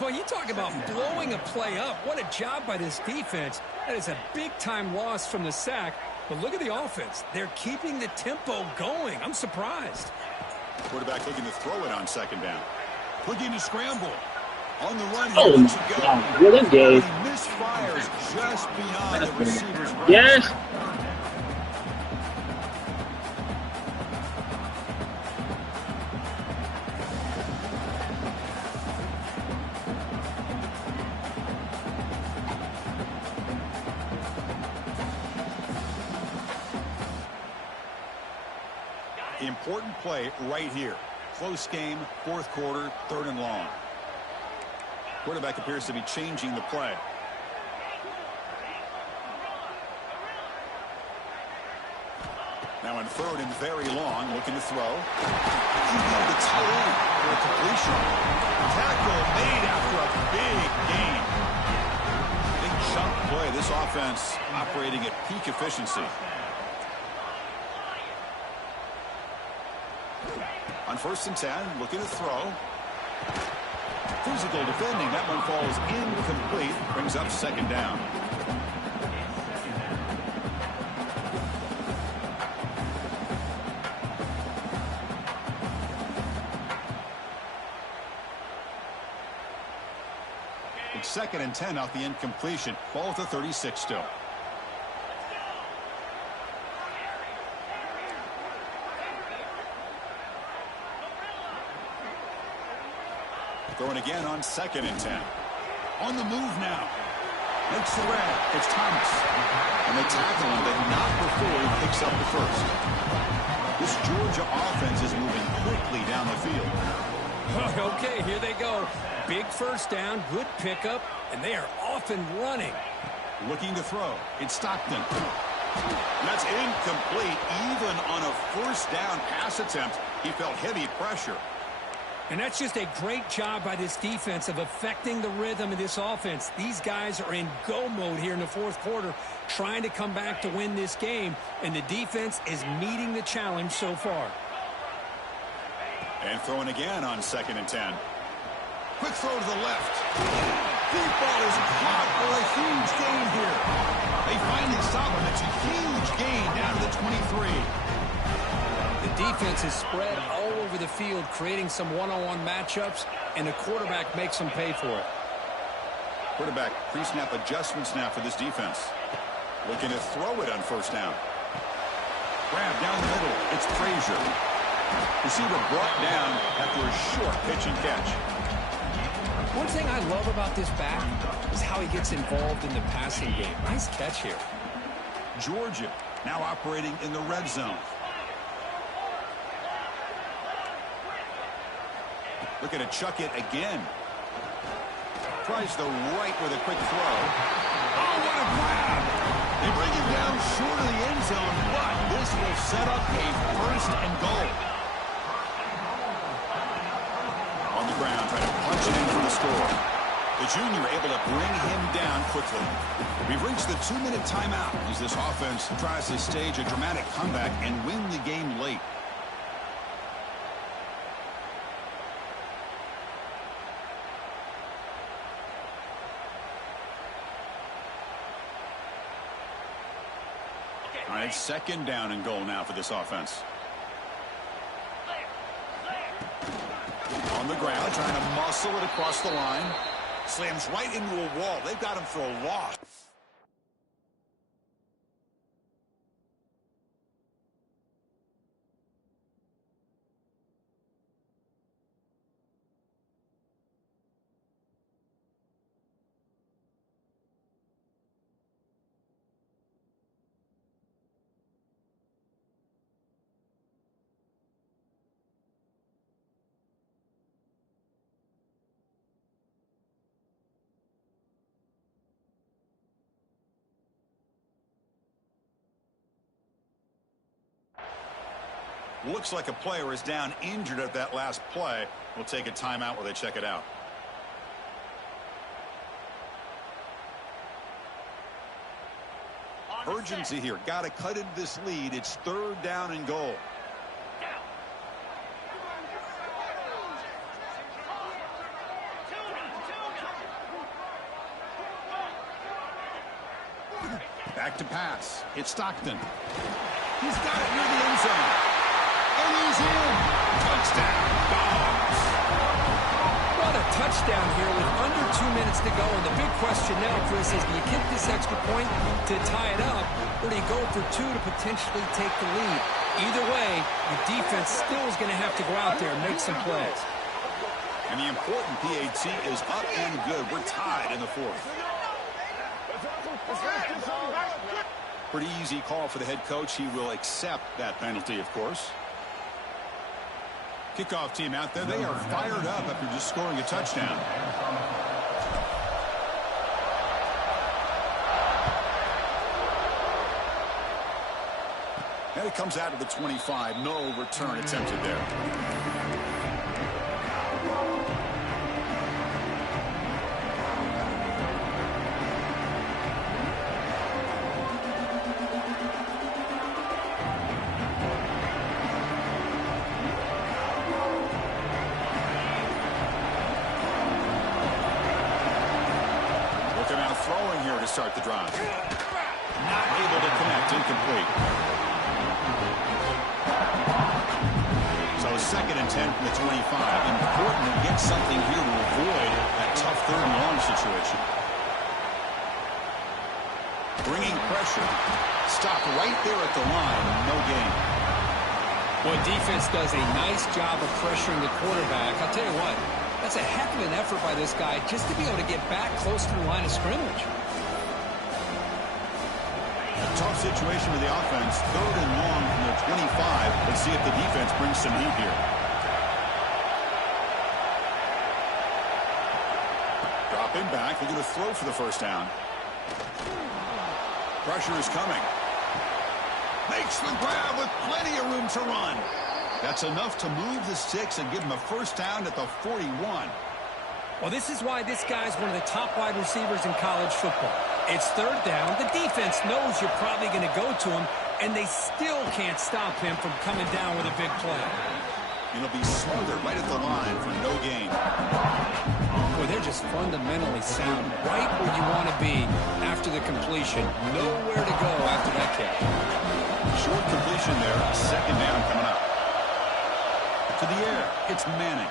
Boy, you talk about blowing a play up. What a job by this defense. That is a big-time loss from the sack. But look at the offense. They're keeping the tempo going. I'm surprised. Quarterback looking to throw it on 2nd down. Looking to scramble. On the run here. Oh, really good. He misfires just beyond the receiver's range. Yes. Important play right here. Close game, 4th quarter, 3rd and long. Quarterback appears to be changing the play. Now in 3rd and very long, looking to throw. He had the toe in for a completion. Tackle made after a big gain. Big chunk play. This offense operating at peak efficiency. On 1st and 10, looking to throw. Physical defending. That one falls incomplete. Brings up 2nd down. It's 2nd and 10 off the incompletion. Ball at the 36 still. Throwing again on 2nd and 10. On the move now. Makes the grab. It's Thomas. And they tackle him, but not before he picks up the first. This Georgia offense is moving quickly down the field. Okay, here they go. Big 1st down, good pickup, and they are off and running. Looking to throw. It's Stockton. That's incomplete. Even on a 1st down pass attempt, he felt heavy pressure. And that's just a great job by this defense of affecting the rhythm of this offense. These guys are in go mode here in the 4th quarter, trying to come back to win this game, and the defense is meeting the challenge so far. And throwing again on 2nd and 10. Quick throw to the left. Deep ball is caught for a huge gain here. They finally stop him. It's a huge gain down to the 23. The defense is spread all over the field, creating some one-on-one matchups, and the quarterback makes them pay for it. Quarterback pre-snap adjustments now for this defense. Looking to throw it on 1st down. Grab down the middle. It's Frazier. Receiver brought down after a short pitch and catch. One thing I love about this back is how he gets involved in the passing game. Nice catch here. Georgia now operating in the red zone. Looking to chuck it again. Tries the right with a quick throw. Oh, what a grab! They bring him down short of the end zone, but this will set up a 1st and goal. On the ground, trying to punch it in for score. The junior able to bring him down quickly. We've reached the 2-minute timeout as this offense tries to stage a dramatic comeback and win the game late. All right, second down and goal now for this offense. On the ground, trying to muscle it across the line. Slams right into a wall. They've got him for a loss. Looks like a player is down injured at that last play. We'll take a timeout while they check it out. Urgency here. Got to cut into this lead. It's third down and goal. Back to pass. It's Stockton. He's got it near the end zone. And he's in. Touchdown, Dogs. What a touchdown here with under 2 minutes to go. And the big question now, Chris, is do you kick this extra point to tie it up, or do you go for two to potentially take the lead? Either way, your defense still is going to have to go out there and make some plays. And the important PAT is up and good. We're tied in the fourth. Pretty easy call for the head coach. He will accept that penalty, of course. Kickoff team out there. They are fired up after just scoring a touchdown. And it comes out of the 25. No return attempted there. Start the drive. Not able to connect, incomplete. So second and 10 from the 25. Important to get something here to avoid that tough third and long situation. Bringing pressure. Stopped right there at the line. No gain. Well, defense does a nice job of pressuring the quarterback. I'll tell you what, that's a heck of an effort by this guy just to be able to get back close to the line of scrimmage. Tough situation with the offense. Third and long from their 25. Let's see if the defense brings some heat here. Dropping back. They're going to throw for the first down. Pressure is coming. Makes the grab with plenty of room to run. That's enough to move the sticks and give him a first down at the 41. Well, this is why this guy's one of the top wide receivers in college football. It's third down. The defense knows you're probably going to go to him, and they still can't stop him from coming down with a big play. It'll be smothered right at the line for no gain. Boy, they're just fundamentally sound right where you want to be after the completion. Nowhere to go after that catch. Short completion there. Second down coming up. To the air. It's Manning.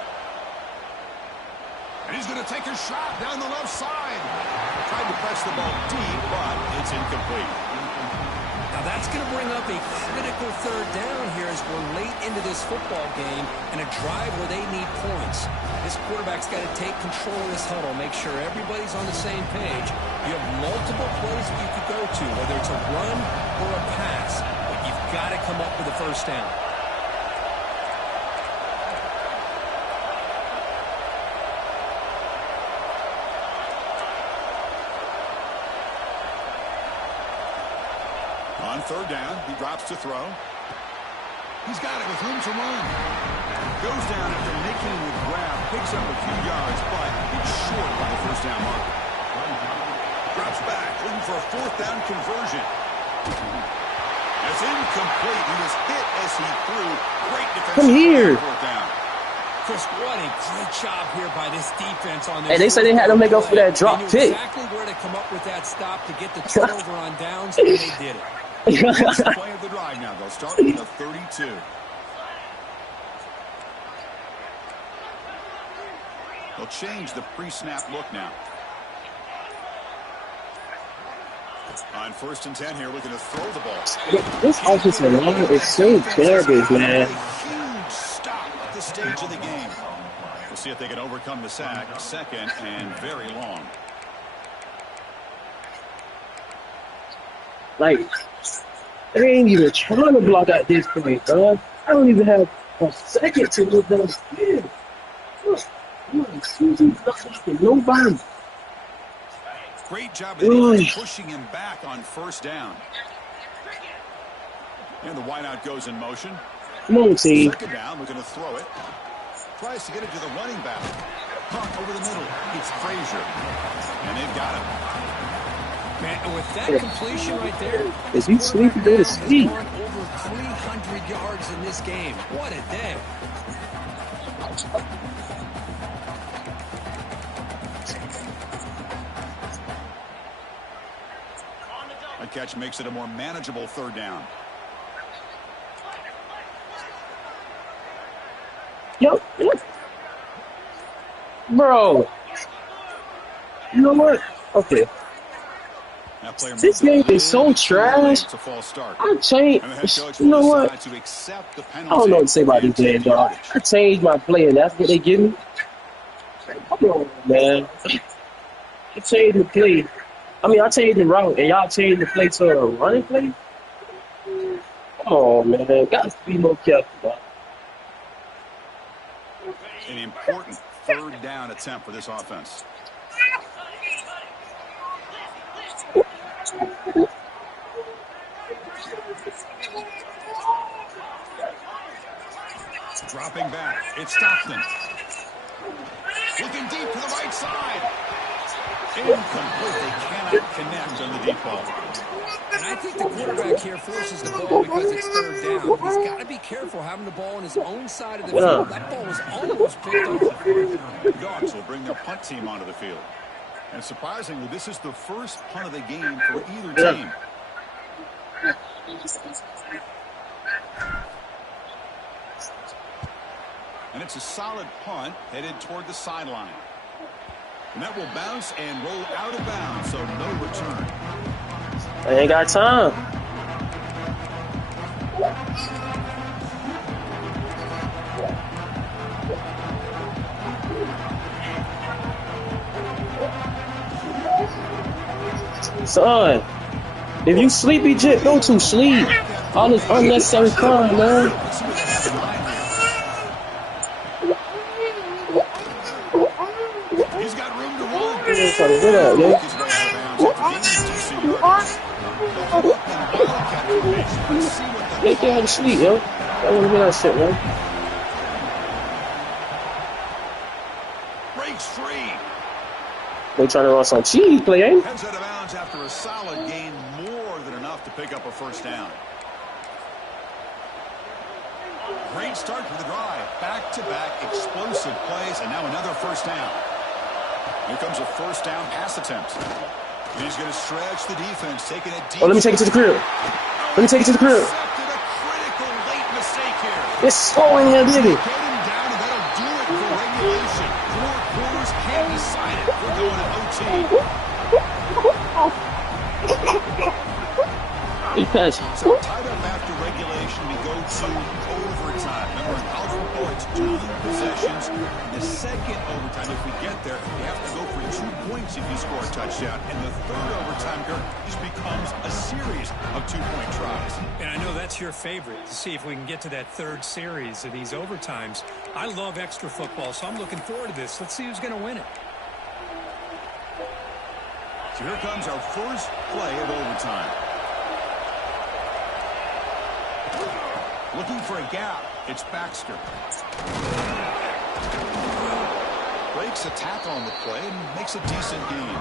And he's going to take a shot down the left side. Tried to press the ball deep, but it's incomplete. Now that's going to bring up a critical third down here as we're late into this football game and a drive where they need points. This quarterback's got to take control of this huddle, make sure everybody's on the same page. You have multiple plays that you could go to, whether it's a run or a pass, but you've got to come up with a first down. On third down, he drops to throw. He's got it with room to run. Goes down after making the grab Picks up a few yards, but it's short by the first down marker. Drops back, looking for a fourth down conversion. It's incomplete. He was hit as he threw. Great defense. Come here. Fourth down. Chris, what a great job here by this defense on this. And they said they had to make up for that drop pick. Exactly where to come up with that stop to get the turnover on downs, and they did it. That's the play of the drive now. They'll start with the 32. They'll change the pre-snap look now. On 1st and 10 here, looking to throw the ball. This offensive line is so garbage, man. A huge stop at this stage of the game. We'll see if they can overcome the sack. Second and very long. Like, they ain't even trying to block out this point, dog. I don't even have a second to look down the field. Look, Susie blocking nobody. Great job of the defense pushing him back on 1st down. And the wideout goes in motion. Come on, team. 2nd down, we're going to throw it. Tries to get it to the running back. Caught over the middle. It's Frazier. And they've got him. Man, with that completion right there, Is he sleeping? Go to sleep. over 300 yards in this game. What a day. A catch makes it a more manageable 3rd down. Yo, bro. You know what? Okay. That player This game is so trash. It's a false start. I changed. And the head coach You know will what? decide to accept the I penalty. don't know what to say about this game, dog. I changed my play, and that's what they give me. Come on, man. I changed the play. I mean, I changed the route, and y'all changed the play to a running play? Come on, man. Got to be more careful, dog. An important 3rd down attempt for this offense. Dropping back. It's Stockton. Looking deep to the right side. Incomplete. They cannot connect on the deep ball. And I think the quarterback here forces the ball because it's 3rd down. He's got to be careful having the ball on his own side of the field. That ball was almost picked off. The Dogs will bring their punt team onto the field. And surprisingly, this is the first punt of the game for either team. And it's a solid punt headed toward the sideline. And that will bounce and roll out of bounds, so no return. I ain't got time. Son, if you sleepy, Jit, go to sleep. All this unnecessary crime, man. He's got room to run. Get up, yeah. They can't sleep, yo. I want to hear that shit, man. Breaks free. They trying to run some cheese play, ain't Heads out of bounds after a solid gain, more than enough to pick up a 1st down. Great start for the drive. Back-to-back explosive plays, and now another 1st down. Here comes a 1st down pass attempt. And he's going to stretch the defense, taking it deep. Oh, let me take it to the crib. Let me take it to the crib. Intercepted. A critical late mistake here. It's slowing here, baby. Get him down, and that'll do it for regulation. 4 quarters can't decide it. We're going to OT. Because So tied up after regulation, we go to overtime. Remember, in college football, it's 2 possessions. In the second overtime, if we get there, you have to go for 2 points if you score a touchdown. And the third overtime, Kirk, just becomes a series of 2-point tries. And I know that's your favorite, to see if we can get to that 3rd series of these overtimes. I love extra football, so I'm looking forward to this. Let's see who's going to win it. So here comes our first play of overtime. Looking for a gap. It's Baxter. breaks a tackle on the play and makes a decent gain.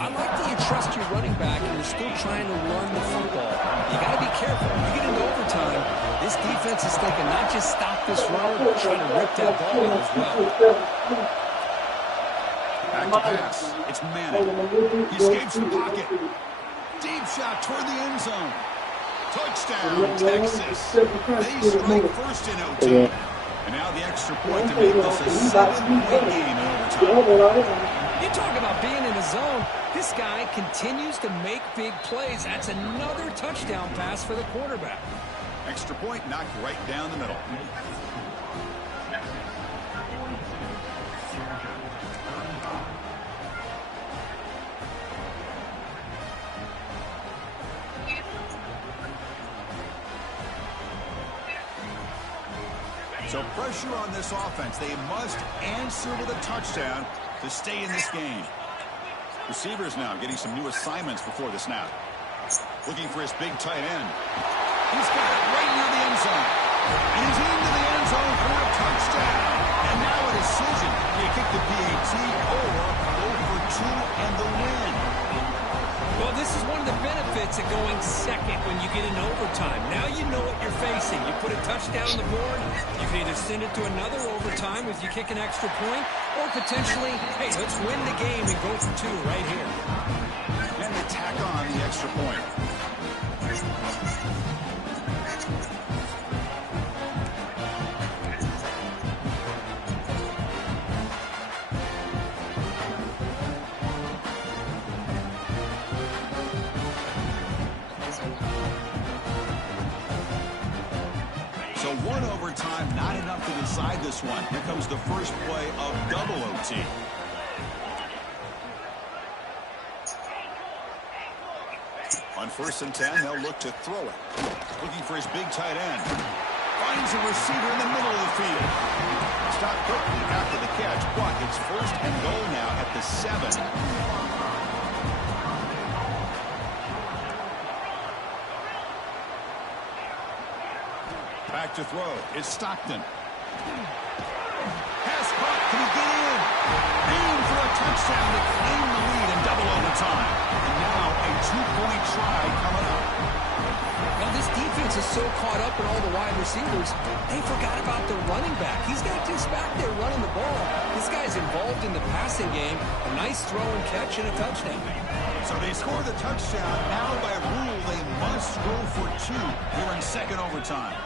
I like that you trust your running back and you're still trying to run the football. You got to be careful. When you get into overtime, this defense is thinking not just stop this runner, but try to rip that ball as well. Back to pass. It's Manning. He escapes the pocket. Deep shot toward the end zone. Touchdown, Texas. They strike first in OT. And now the extra point to make this a 7-point game in overtime. You talk about being in the zone. This guy continues to make big plays. That's another touchdown pass for the quarterback. Extra point knocked right down the middle. So pressure on this offense. They must answer with a touchdown to stay in this game. Receivers now getting some new assignments before the snap. Looking for his big tight end. He's got it right near the end zone. And he's into the end zone for a touchdown. And now a decision. Do you kick the PAT or go for two and the win? Well, this is one of the benefits of going second when you get in overtime. Now you know what you're facing. You put a touchdown on the board, you can either send it to another overtime if you kick an extra point, or potentially, hey, let's win the game and go for two right here. And they tack on the extra point. So one overtime, not enough to decide this one. Here comes the first play of double OT. On 1st and 10, they'll look to throw it. Looking for his big tight end. Finds a receiver in the middle of the field. Stop quickly after the catch, but it's 1st and goal now at the 7. Back to throw. It's Stockton. Pass caught. Can he get in? Aim for a touchdown to claim the lead in double overtime. And now a 2-point try coming up. Well, this defense is so caught up in all the wide receivers, they forgot about the running back. He's got just back there running the ball. This guy's involved in the passing game. A nice throw and catch and a touchdown. So they score the touchdown. Now by rule, they must go for two here in second overtime.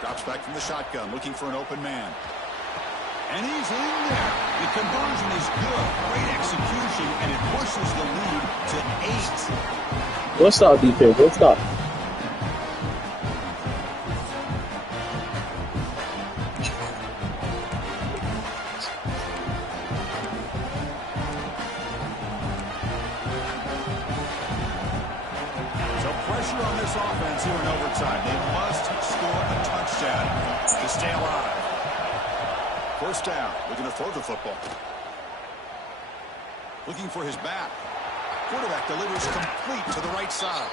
Drops back from the shotgun, looking for an open man. And he's in there. The conversion is good. Great execution, and it pushes the lead to 8. Don't stop, defense. Don't stop. So pressure on this offense here in overtime. They must score a touchdown to stay alive. 1st down. Looking to throw the football. Looking for his back. Quarterback delivers complete to the right side.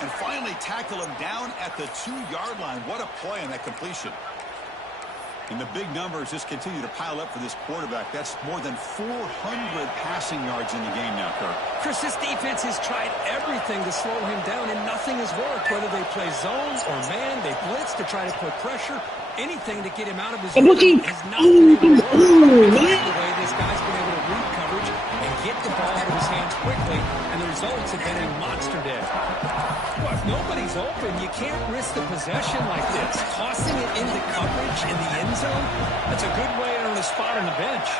And finally tackle him down at the 2-yard line. What a play on that completion. And the big numbers just continue to pile up for this quarterback. That's more than 400 passing yards in the game now, Kirk. Chris, this defense has tried everything to slow him down, and nothing has worked. Whether they play zones or man, they blitz to try to put pressure. Anything to get him out of his rhythm has not been able to work. The way this guy's been able to read coverage and get the ball out of his hands quickly, and the results have been a monster day. Well, if nobody's open, you can't risk the possession like this. Tossing it into coverage in the end zone, that's a good way to earn a spot on the bench.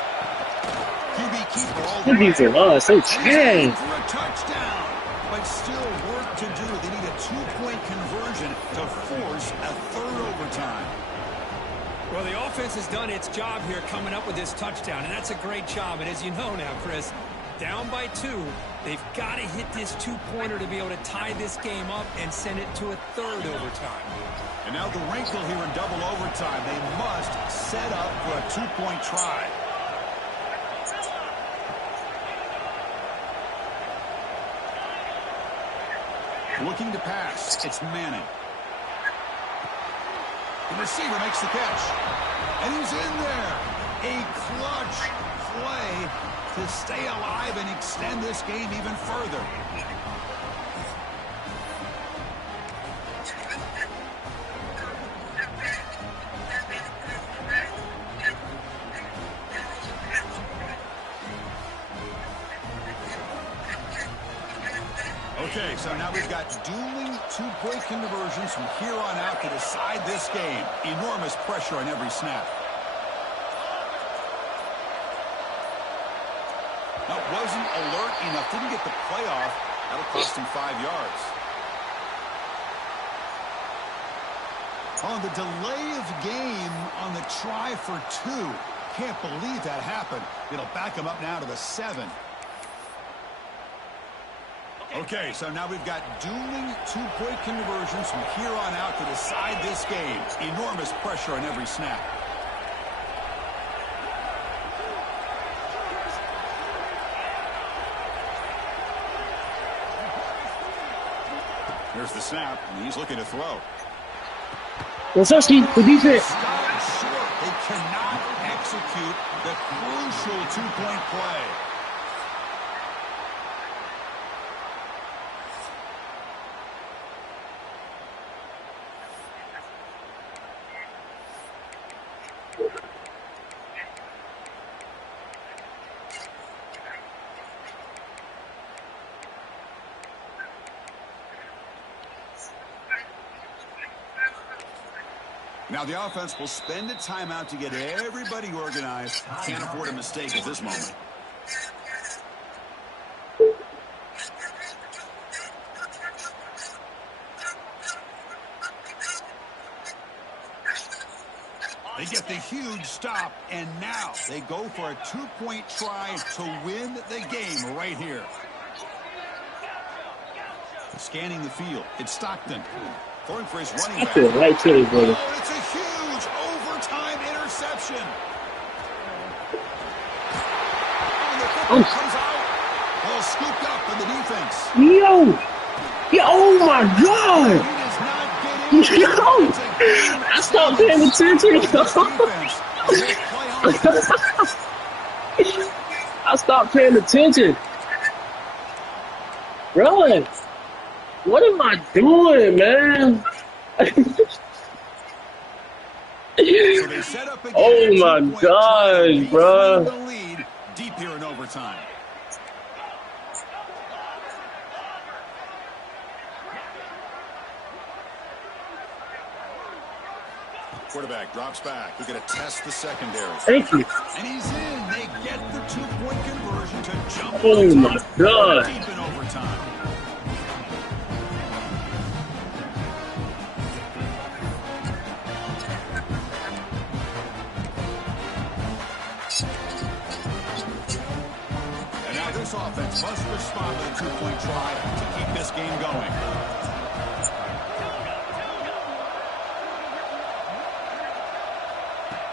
QB keeper all That means a lot. So changed. for a touchdown. But still work to do. They need a 2-point conversion to force a 3rd overtime. Well, the offense has done its job here coming up with this touchdown, and that's a great job. And as you know now, Chris, down by 2, they've got to hit this 2-pointer to be able to tie this game up and send it to a 3rd overtime. And now the wrinkle here in double overtime. They must set up for a 2-point try. Looking to pass. It's Manning. The receiver makes the catch. And he's in there. A clutch play to stay alive and extend this game even further. Okay, so now we've got dueling two-point conversions from here on out to decide this game. Enormous pressure on every snap. Now, wasn't alert enough, didn't get the play off. That'll cost him 5 yards. On the delay of game on the try for 2. Can't believe that happened. It'll back him up now to the 7. Okay, so now we've got dueling two-point conversions from here on out to decide this game. Enormous pressure on every snap. Here's the snap, and he's looking to throw. Wazowski, the defense. Stop short. They cannot execute the crucial two-point play. Now the offense will spend a timeout to get everybody organized. Can't afford a mistake at this moment. They get the huge stop, and now they go for a two-point try to win the game right here. Scanning the field, it's Stockton. Throwing for his running back. Right to it, brother. Oh, it's a huge overtime interception. Oh, the comes out. Well, scooped up in the defense. Oh my God. I stopped paying attention. I stopped paying attention. Really? What am I doing, man? So they set up again. Oh my gosh, bro. The lead deep here in overtime. Quarterback drops back. We're going to test the secondary. Thank you. And he's in. They get the two-point conversion to jump. Oh my God. Deep in overtime. And now this offense must respond with a two-point try to keep this game going.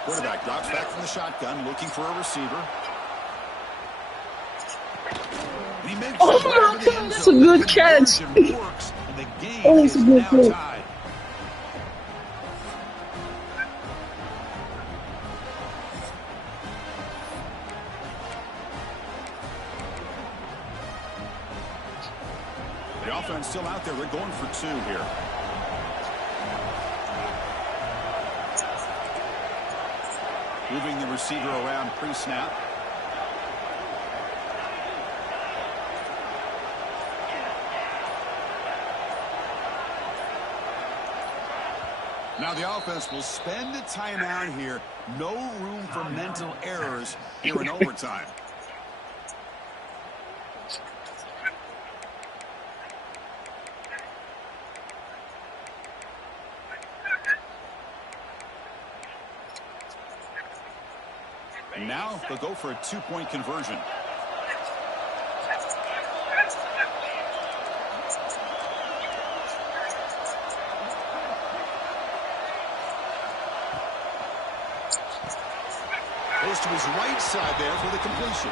Quarterback drops back from the shotgun, looking for a receiver. And he makes Oh my God, that's a good catch. Oh, it's a good play. The offense still out there. They're going for 2 here. Moving the receiver around pre-snap. Now the offense will spend a timeout here. No room for mental errors here in overtime. And now they'll go for a two-point conversion. Goes to his right side there for the completion.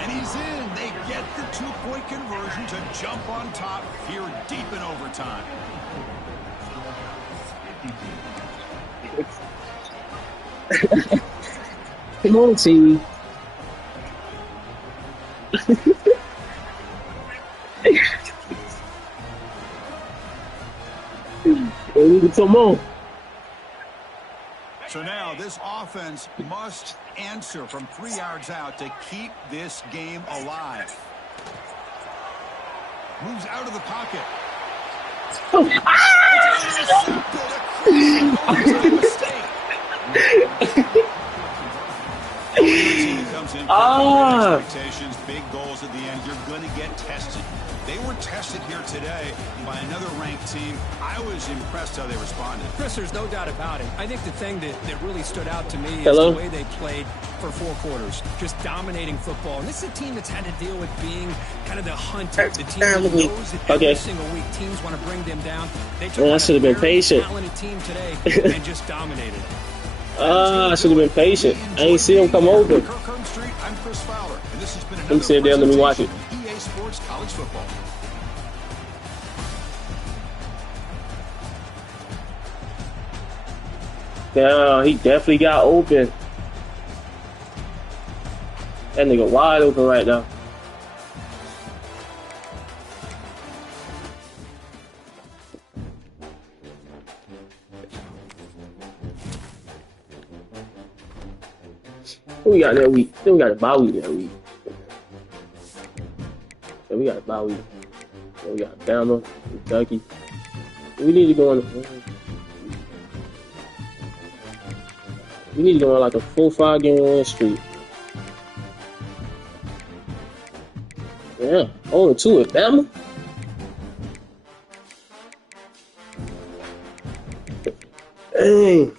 And he's in. They get the two-point conversion to jump on top here deep in overtime. Come on, team. We need some more. So now this offense must answer from 3 yards out to keep this game alive. Moves out of the pocket. Expectations, big goals at the end. You're going to get tested. They were tested here today by another ranked team. I was impressed how they responded. Chris, there's no doubt about it. I think the thing that really stood out to me is Hello? the way they played for 4 quarters, just dominating football. And this is a team that's had to deal with being kind of the hunter, the team that knows that every single week teams want to bring them down. They took I should have been patient. talented team today and just dominated. I should have been patient. I ain't see him come over. Street, I'm Chris Fowler, and this has been Let me sit down, let me watch it. EA Sports College Football. Yeah, he definitely got open. That nigga wide open right now. Who we got that week? Then we got a bye week that week. So we got a bye week. So we got Bama, Kentucky. We need to go on. We need to go on like a full 5-game win streak. Yeah, 0-2 at Bama. Dang.